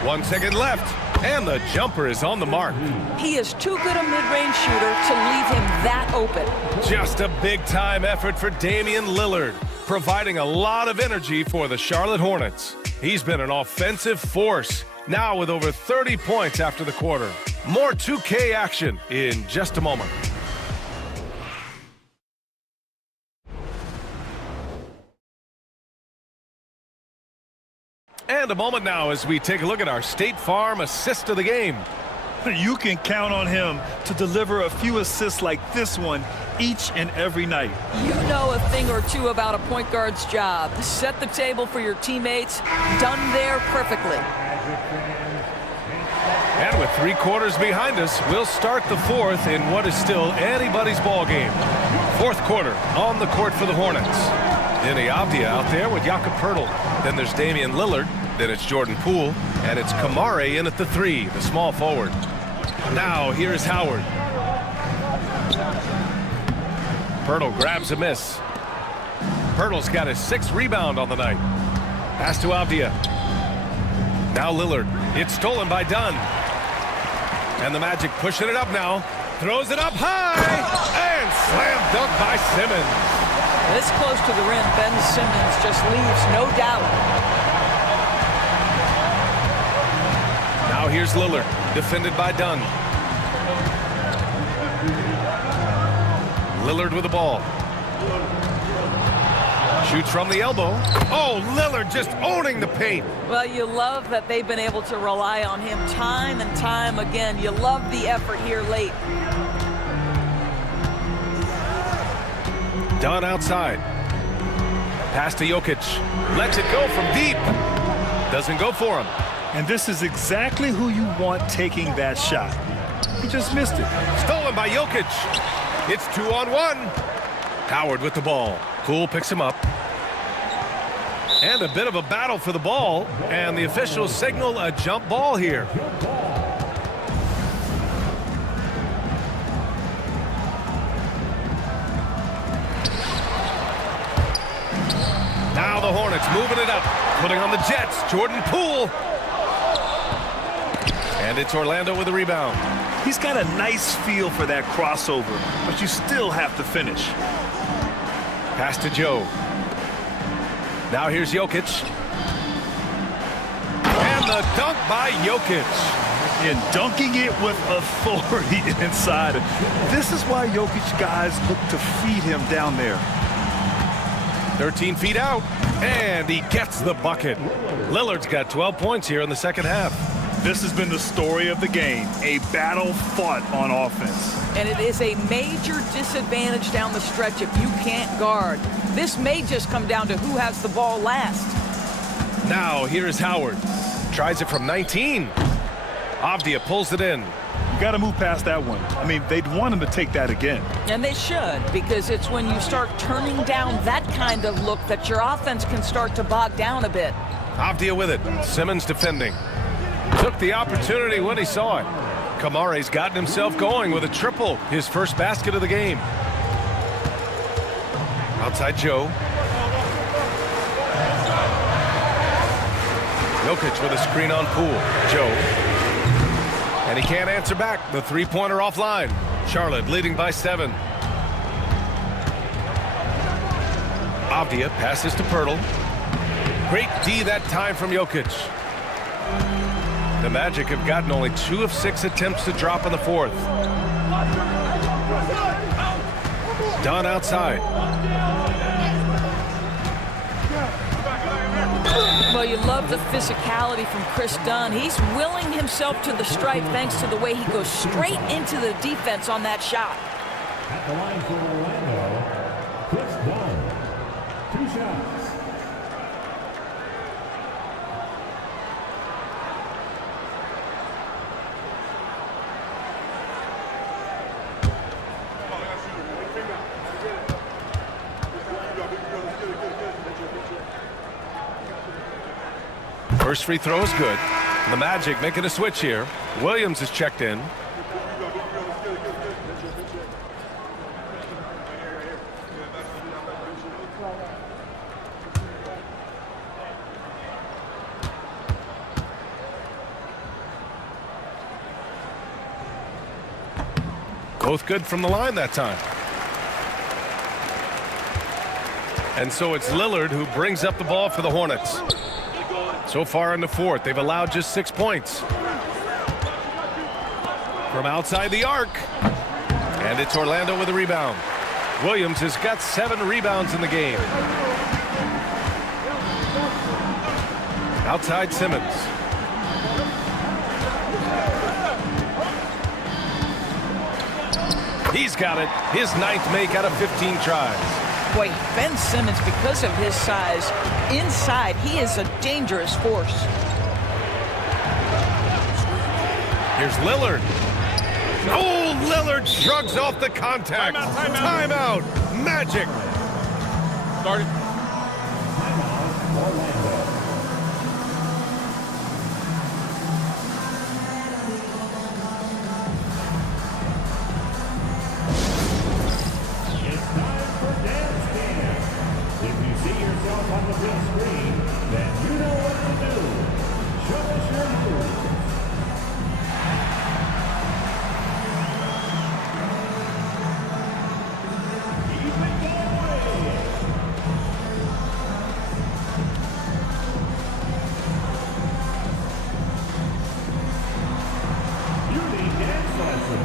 1 second left, and the jumper is on the mark. He is too good a mid-range shooter to leave him that open. Just a big-time effort for Damian Lillard, providing a lot of energy for the Charlotte Hornets. He's been an offensive force, now with over 30 points after the quarter. More 2K action in just a moment. And a moment now as we take a look at our State Farm assist of the game. You can count on him to deliver a few assists like this one each and every night. You know a thing or two about a point guard's job. Set the table for your teammates. Done there perfectly. And with 3 quarters behind us, we'll start the fourth in what is still anybody's ball game. Fourth quarter on the court for the Hornets. Denny Avdia out there with Jakob Pirtle. Then there's Damian Lillard. Then it's Jordan Poole. And it's Kamare in at the 3, the small forward. Now here's Howard. Pirtle grabs a miss. Pirtle's got his 6th rebound on the night. Pass to Avdia. Now Lillard. It's stolen by Dunn. And the Magic pushing it up now. Throws it up high. And slam dunk by Simmons. This close to the rim, Ben Simmons just leaves no doubt. Now here's Lillard, defended by Dunn. Lillard with the ball. Shoots from the elbow. Oh, Lillard just owning the paint. Well, you love that they've been able to rely on him time and time again. You love the effort here late. Dunn outside. Pass to Jokic. Lets it go from deep. Doesn't go for him. And this is exactly who you want taking that shot. He just missed it. Stolen by Jokic. It's 2-on-1. Howard with the ball. Poole picks him up. And a bit of a battle for the ball. And the officials signal a jump ball here. Now the Hornets moving it up. Putting on the Jets. Jordan Poole. And it's Orlando with a rebound. He's got a nice feel for that crossover, but you still have to finish. Pass to Joe. Now here's Jokic. And the dunk by Jokic. And dunking it with authority inside. This is why Jokic guys look to feed him down there. 13 feet out. And he gets the bucket. Lillard's got 12 points here in the second half. This has been the story of the game, a battle fought on offense. And it is a major disadvantage down the stretch if you can't guard. This may just come down to who has the ball last. Now here's Howard. Tries it from 19. Avdia pulls it in. You got to move past that one. I mean, they'd want him to take that again. And they should, because it's when you start turning down that kind of look that your offense can start to bog down a bit. Avdia with it. Simmons defending. Took the opportunity when he saw it. Kamare's gotten himself going with a triple, his first basket of the game. Outside Joe. Jokic with a screen on Poole. Joe. And he can't answer back. The three-pointer offline. Charlotte leading by 7. Avdia passes to Pirtle. Great D that time from Jokic. The Magic have gotten only 2 of 6 attempts to drop in the fourth. Dunn outside. Well, you love the physicality from Chris Dunn. He's willing himself to the stripe thanks to the way he goes straight into the defense on that shot. At the line for Orlando, Chris Dunn. 2 shots. First free throw is good. The Magic making a switch here. Williams is checked in. Both good from the line that time. And so it's Lillard who brings up the ball for the Hornets. So far in the fourth, they've allowed just 6 points. From outside the arc. And it's Orlando with a rebound. Williams has got 7 rebounds in the game. Outside Simmons. He's got it. His 9th make out of 15 tries. Boy, Ben Simmons, because of his size, inside, he is a dangerous force. Here's Lillard. Oh, Lillard shrugs off the contact. Timeout. Magic. Started. On the big screen, then you know what to do. Show us your moves. Keep it going. Beauty dance lesson.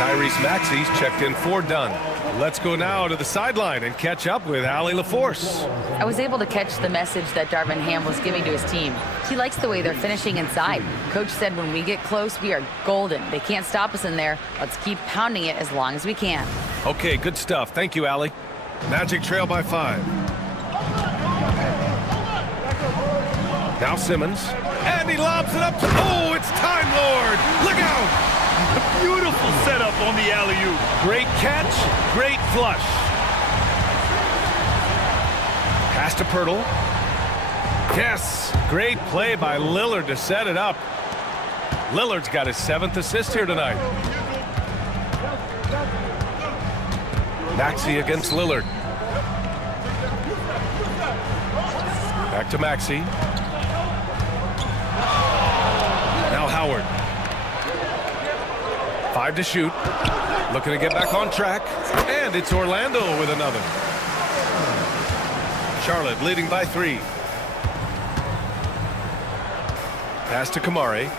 Tyrese Maxey's checked in for Dunn. Let's go now to the sideline and catch up with Allie LaForce. I was able to catch the message that Darvin Ham was giving to his team. He likes the way they're finishing inside. Coach said when we get close, we are golden. They can't stop us in there. Let's keep pounding it as long as we can. Okay, good stuff. Thank you, Allie. Magic trail by 5. Now Simmons. And he lobs it up. Oh, it's Time Lord. Look out. Beautiful setup on the alley-oop. Great catch, great flush. Pass to Pirtle. Yes, great play by Lillard to set it up. Lillard's got his 7th assist here tonight. Maxey against Lillard. Back to Maxey. Now Howard. 5 to shoot. Looking to get back on track. And it's Orlando with another. Charlotte leading by 3. Pass to Kamari.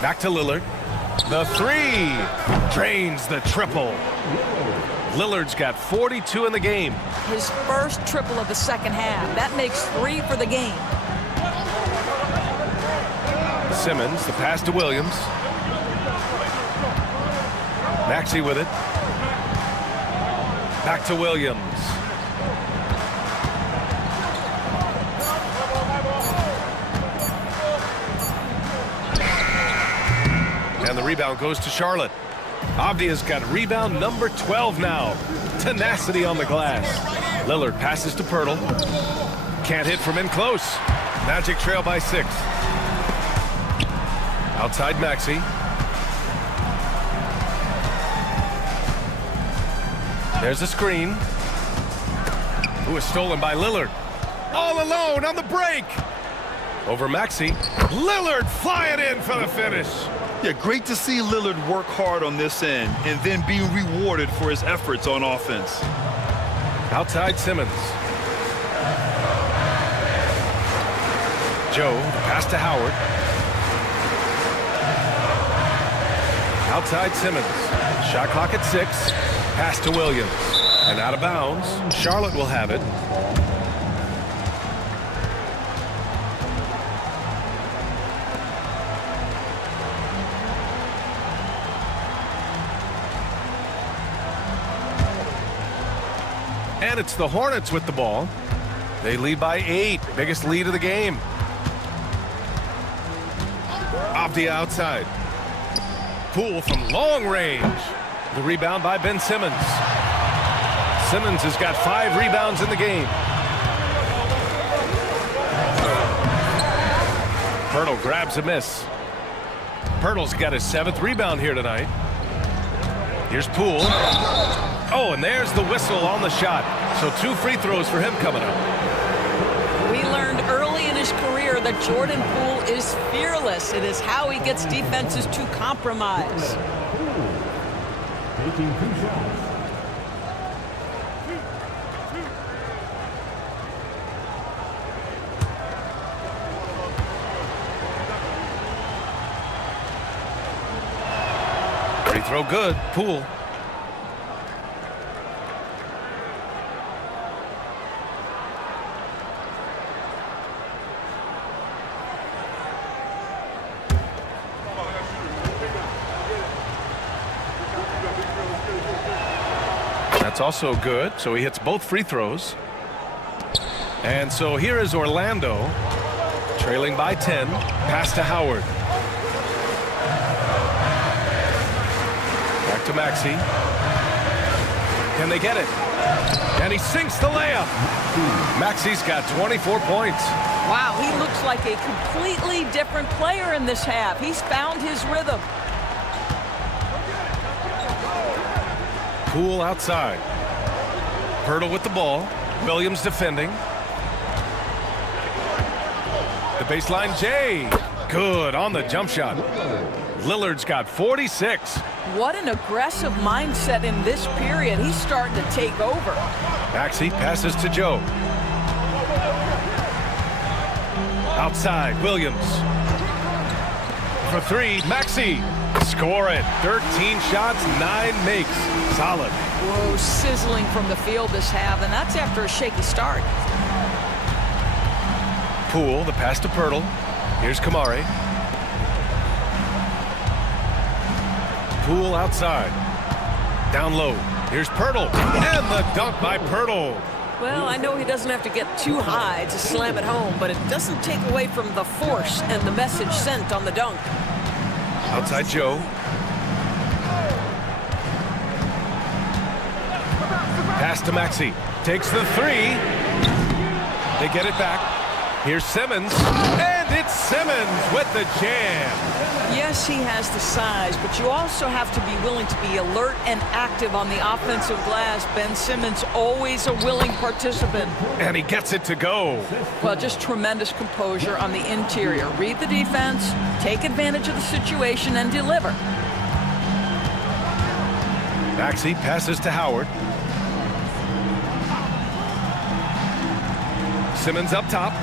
Back to Lillard. The 3. Drains the triple. Lillard's got 42 in the game. His first triple of the second half. That makes 3 for the game. Simmons, the pass to Williams. Maxey with it. Back to Williams. And the rebound goes to Charlotte. Avdia's got rebound number 12 now. Tenacity on the glass. Lillard passes to Pirtle. Can't hit from in close. Magic trail by 6. Outside Maxey. There's a screen. Who is stolen by Lillard. All alone on the break. Over Maxey. Lillard flying in for the finish. Yeah, great to see Lillard work hard on this end and then being rewarded for his efforts on offense. Outside Simmons. Joe, pass to Howard. Outside Simmons. Shot clock at 6. Pass to Williams. And out of bounds. Charlotte will have it. And it's the Hornets with the ball. They lead by 8. Biggest lead of the game. Off the outside. Poole from long range. The rebound by Ben Simmons. Simmons has got 5 rebounds in the game. Pirtle grabs a miss. Pirtle's got his 7th rebound here tonight. Here's Poole. Oh, and there's the whistle on the shot. So 2 free throws for him coming up. We learned early in his career that Jordan Poole is fearless. It is how he gets defenses to compromise. Taking 2 shots. Free throw good. Poole. That's also good. So he hits both free throws. And so here is Orlando trailing by 10. Pass to Howard. Back to Maxey. Can they get it? And he sinks the layup. Maxey's got 24 points. Wow, he looks like a completely different player in this half. He's found his rhythm. Poole outside. Pirtle with the ball. Williams defending. The baseline, Jay. Good on the jump shot. Lillard's got 46. What an aggressive mindset in this period. He's starting to take over. Maxey passes to Joe. Outside, Williams. For 3, Maxey. Score it. 13 shots, 9 makes. Solid. Whoa, sizzling from the field this half, and that's after a shaky start. Poole, the pass to Pirtle. Here's Kamari. Poole outside. Down low. Here's Pirtle. And the dunk by Pirtle. Well, I know he doesn't have to get too high to slam it home, but it doesn't take away from the force and the message sent on the dunk. Outside Joe. Pass to Maxey. Takes the 3. They get it back. Here's Simmons. And it's Simmons with the jam. Yes, he has the size, but you also have to be willing to be alert and active on the offensive glass. Ben Simmons, always a willing participant. And he gets it to go. Well, just tremendous composure on the interior. Read the defense, take advantage of the situation, and deliver. Maxey passes to Howard. Simmons up top.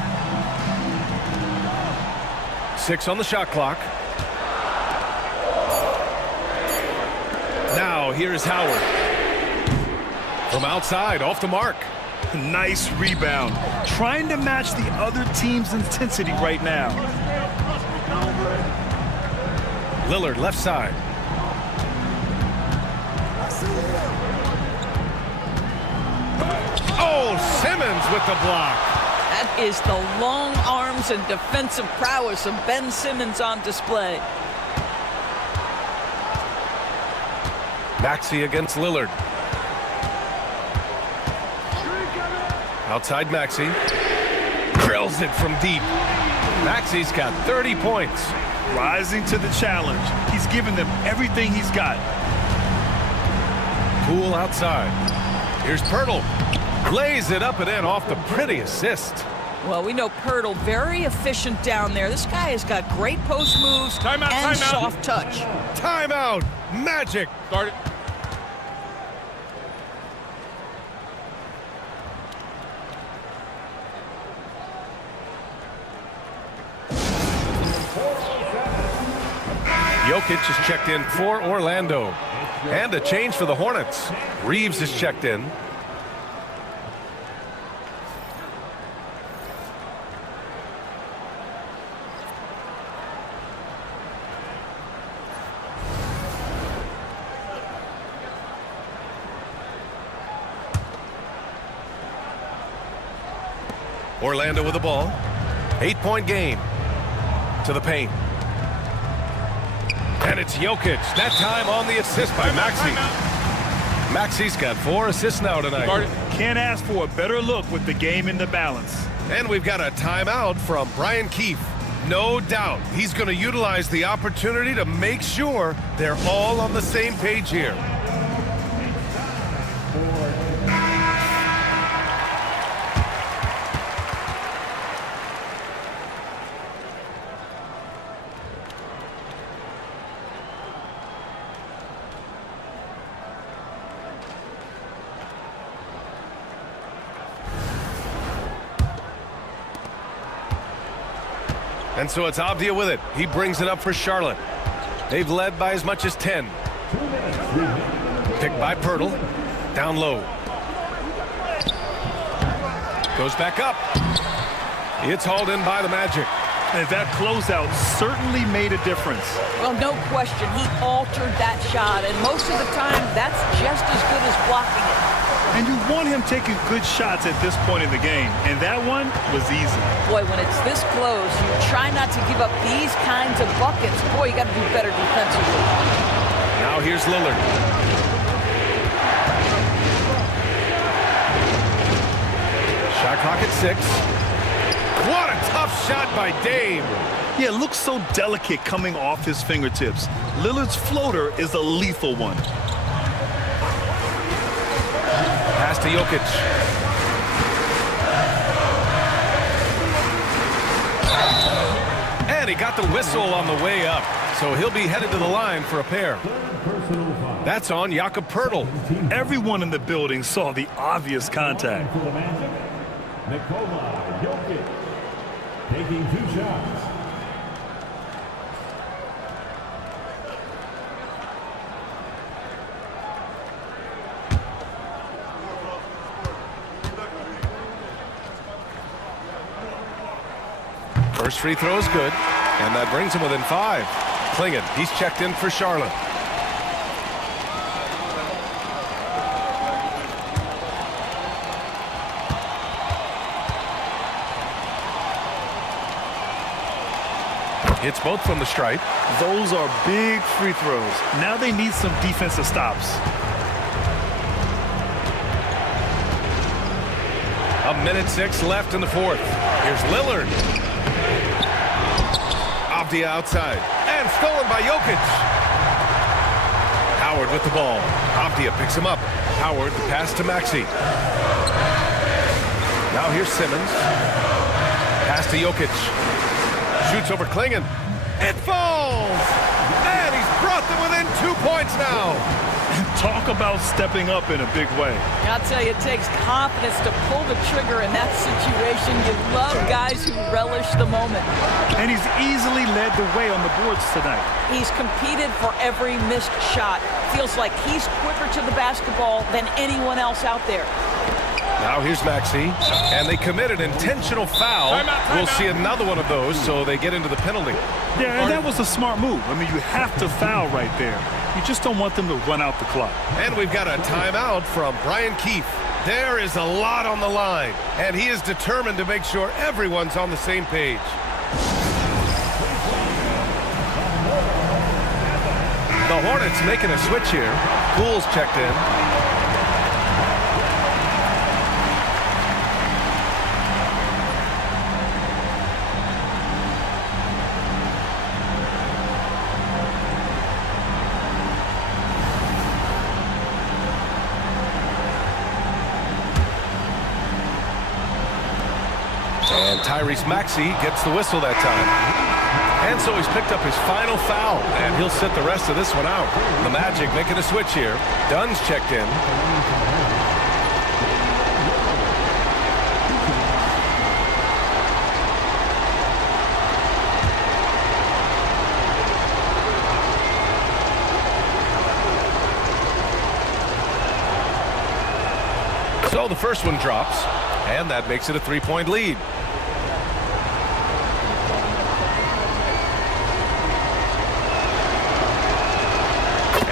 6 on the shot clock. Now here's Howard. From outside, off the mark. Nice rebound. Trying to match the other team's intensity right now. Lillard left side. Oh, Simmons with the block. That is the long arms and defensive prowess of Ben Simmons on display. Maxey against Lillard. Outside Maxey. Drills it from deep. Maxey's got 30 points. Rising to the challenge. He's given them everything he's got. Poole outside. Here's Pirtle. Lays it up and in off the pretty assist. Well, we know Pirtle, very efficient down there. This guy has got great post moves and soft touch. Timeout. Magic. Start it. Jokic is checked in for Orlando. And a change for the Hornets. Reeves is checked in. Orlando with the ball. 8-point game. To the paint. And it's Jokic. That time on the assist by Maxey. Maxey's got 4 assists now tonight. Can't ask for a better look with the game in the balance. And we've got a timeout from Brian Keefe. No doubt he's going to utilize the opportunity to make sure they're all on the same page here. And so it's Abdia with it. He brings it up for Charlotte. They've led by as much as 10. Picked by Pirtle. Down low. Goes back up. It's hauled in by the Magic. And that closeout certainly made a difference. Well, no question. He altered that shot, and most of the time, that's just as good as blocking it. And you want him taking good shots at this point in the game, and that one was easy. Boy, when it's this close, you try not to give up these kinds of buckets. Boy, you got to do better defensively. Now here's Lillard. Shot clock at 6. What a tough shot by Dame. Yeah, it looks so delicate coming off his fingertips. Lillard's floater is a lethal one. Pass to Jokic. And he got the whistle on the way up. So he'll be headed to the line for a pair. That's on Jakob Pirtle. Everyone in the building saw the obvious contact. For the Magic, Nikola Jokic taking 2 shots. First free throw is good, and that brings him within 5. Klingon, he's checked in for Charlotte. Hits both from the stripe. Those are big free throws. Now they need some defensive stops. A minute 6 left in the 4th. Here's Lillard. Abdia outside. And stolen by Jokic. Howard with the ball. Abdia picks him up. Howard, the pass to Maxey. Now here's Simmons. Pass to Jokic. Shoots over Klingon. It falls! And he's brought them within 2 points now. Talk about stepping up in a big way. I'll tell you, it takes confidence to pull the trigger in that situation. You love guys who relish the moment. And he's easily led the way on the boards tonight. He's competed for every missed shot. Feels like he's quicker to the basketball than anyone else out there. Now here's Maxey, and they committed intentional foul. We'll see another one of those, so they get into the penalty. Yeah, and that was a smart move. I mean, you have to foul right there. You just don't want them to run out the clock. And we've got a timeout from Brian Keefe. There is a lot on the line, and he is determined to make sure everyone's on the same page. The Hornets making a switch here. Poole's checked in. And Tyrese Maxey gets the whistle that time. And so he's picked up his final foul, and he'll sit the rest of this one out. The Magic making a switch here. Dunn's checked in. So the first one drops, and that makes it a 3-point lead.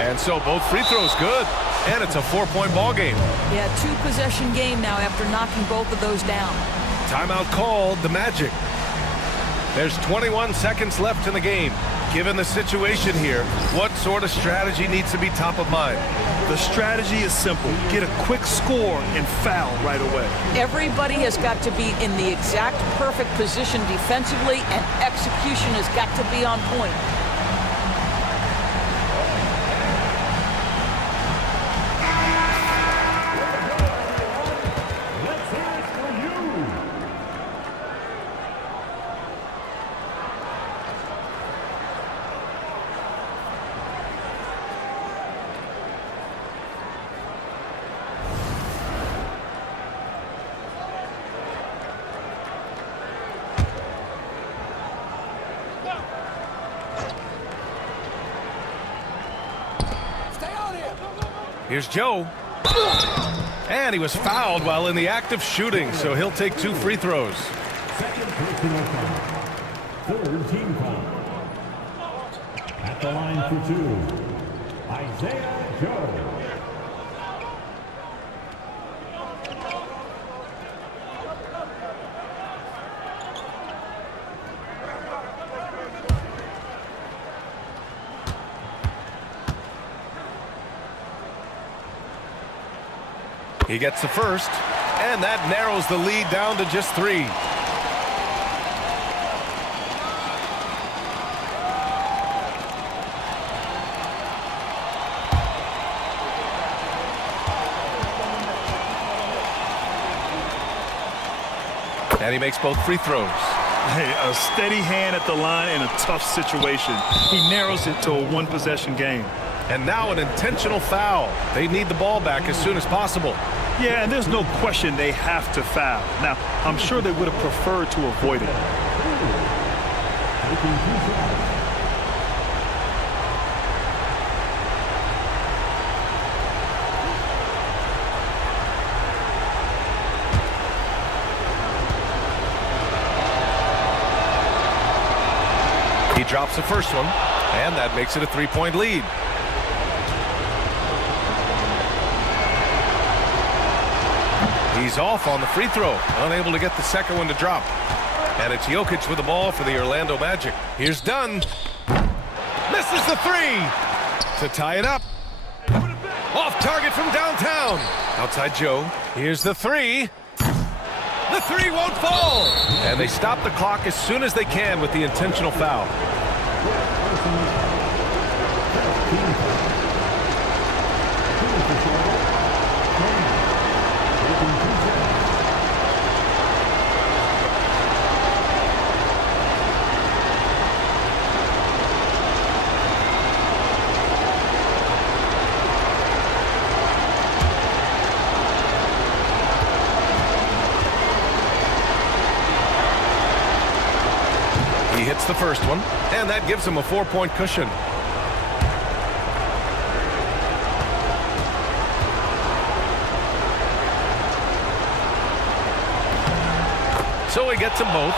And so both free throws good, and it's a 4-point ball game. Yeah, 2-possession game now after knocking both of those down. Timeout called the Magic. There's 21 seconds left in the game. Given the situation here, what sort of strategy needs to be top of mind? The strategy is simple. Get a quick score and foul right away. Everybody has got to be in the exact perfect position defensively, and execution has got to be on point. Here's Joe. And he was fouled while in the act of shooting, so he'll take 2 free throws. Second personal foul. Third team foul. At the line for 2, Isaiah Joe. He gets the first, and that narrows the lead down to just 3. And he makes both free throws. Hey, a steady hand at the line in a tough situation. He narrows it to a 1-possession game. And now an intentional foul. They need the ball back as soon as possible. Yeah, and there's no question they have to foul. Now, I'm sure they would have preferred to avoid it. Taking 2 shots. He drops the first one, and that makes it a 3-point lead. He's off on the free throw, unable to get the second one to drop. And it's Jokic with the ball for the Orlando Magic. Here's Dunn. Misses the 3 to tie it up. Off target from downtown. Outside Joe. Here's the 3. The 3 won't fall. And they stop the clock as soon as they can with the intentional foul. He hits the first one, and that gives him a 4-point cushion. So he gets them both,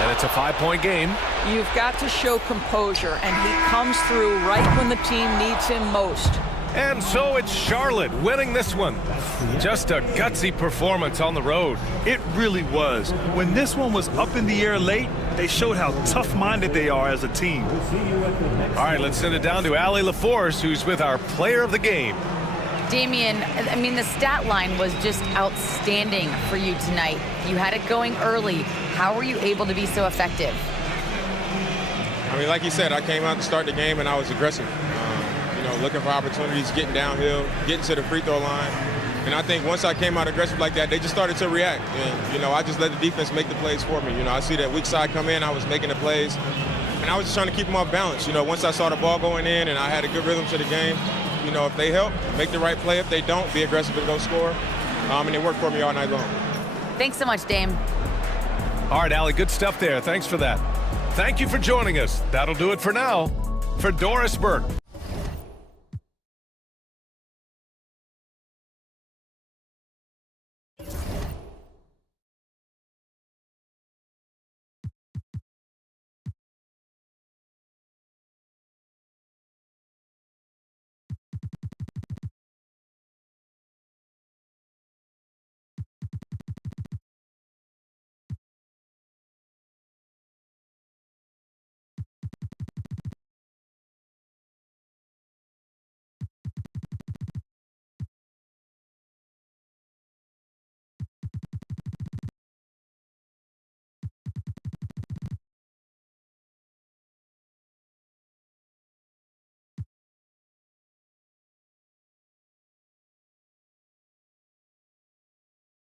and it's a 5-point game. You've got to show composure, and he comes through right when the team needs him most. And so it's Charlotte winning this one. Just a gutsy performance on the road. It really was. When this one was up in the air late, they showed how tough-minded they are as a team. All right, let's send it down to Allie LaForce, who's with our player of the game. Damian, I mean, the stat line was just outstanding for you tonight. You had it going early. How were you able to be so effective? I mean, like you said, I came out to start the game and I was aggressive. Looking for opportunities, getting downhill, getting to the free throw line. And I think once I came out aggressive like that, they just started to react. And, I just let the defense make the plays for me. I see that weak side come in, I was making the plays. And I was just trying to keep them off balance. Once I saw the ball going in and I had a good rhythm to the game, if they help, make the right play. If they don't, be aggressive and go score. And it worked for me all night long. Thanks so much, Dame. All right, Allie, good stuff there. Thanks for that. Thank you for joining us. That'll do it for now. For Doris Burke.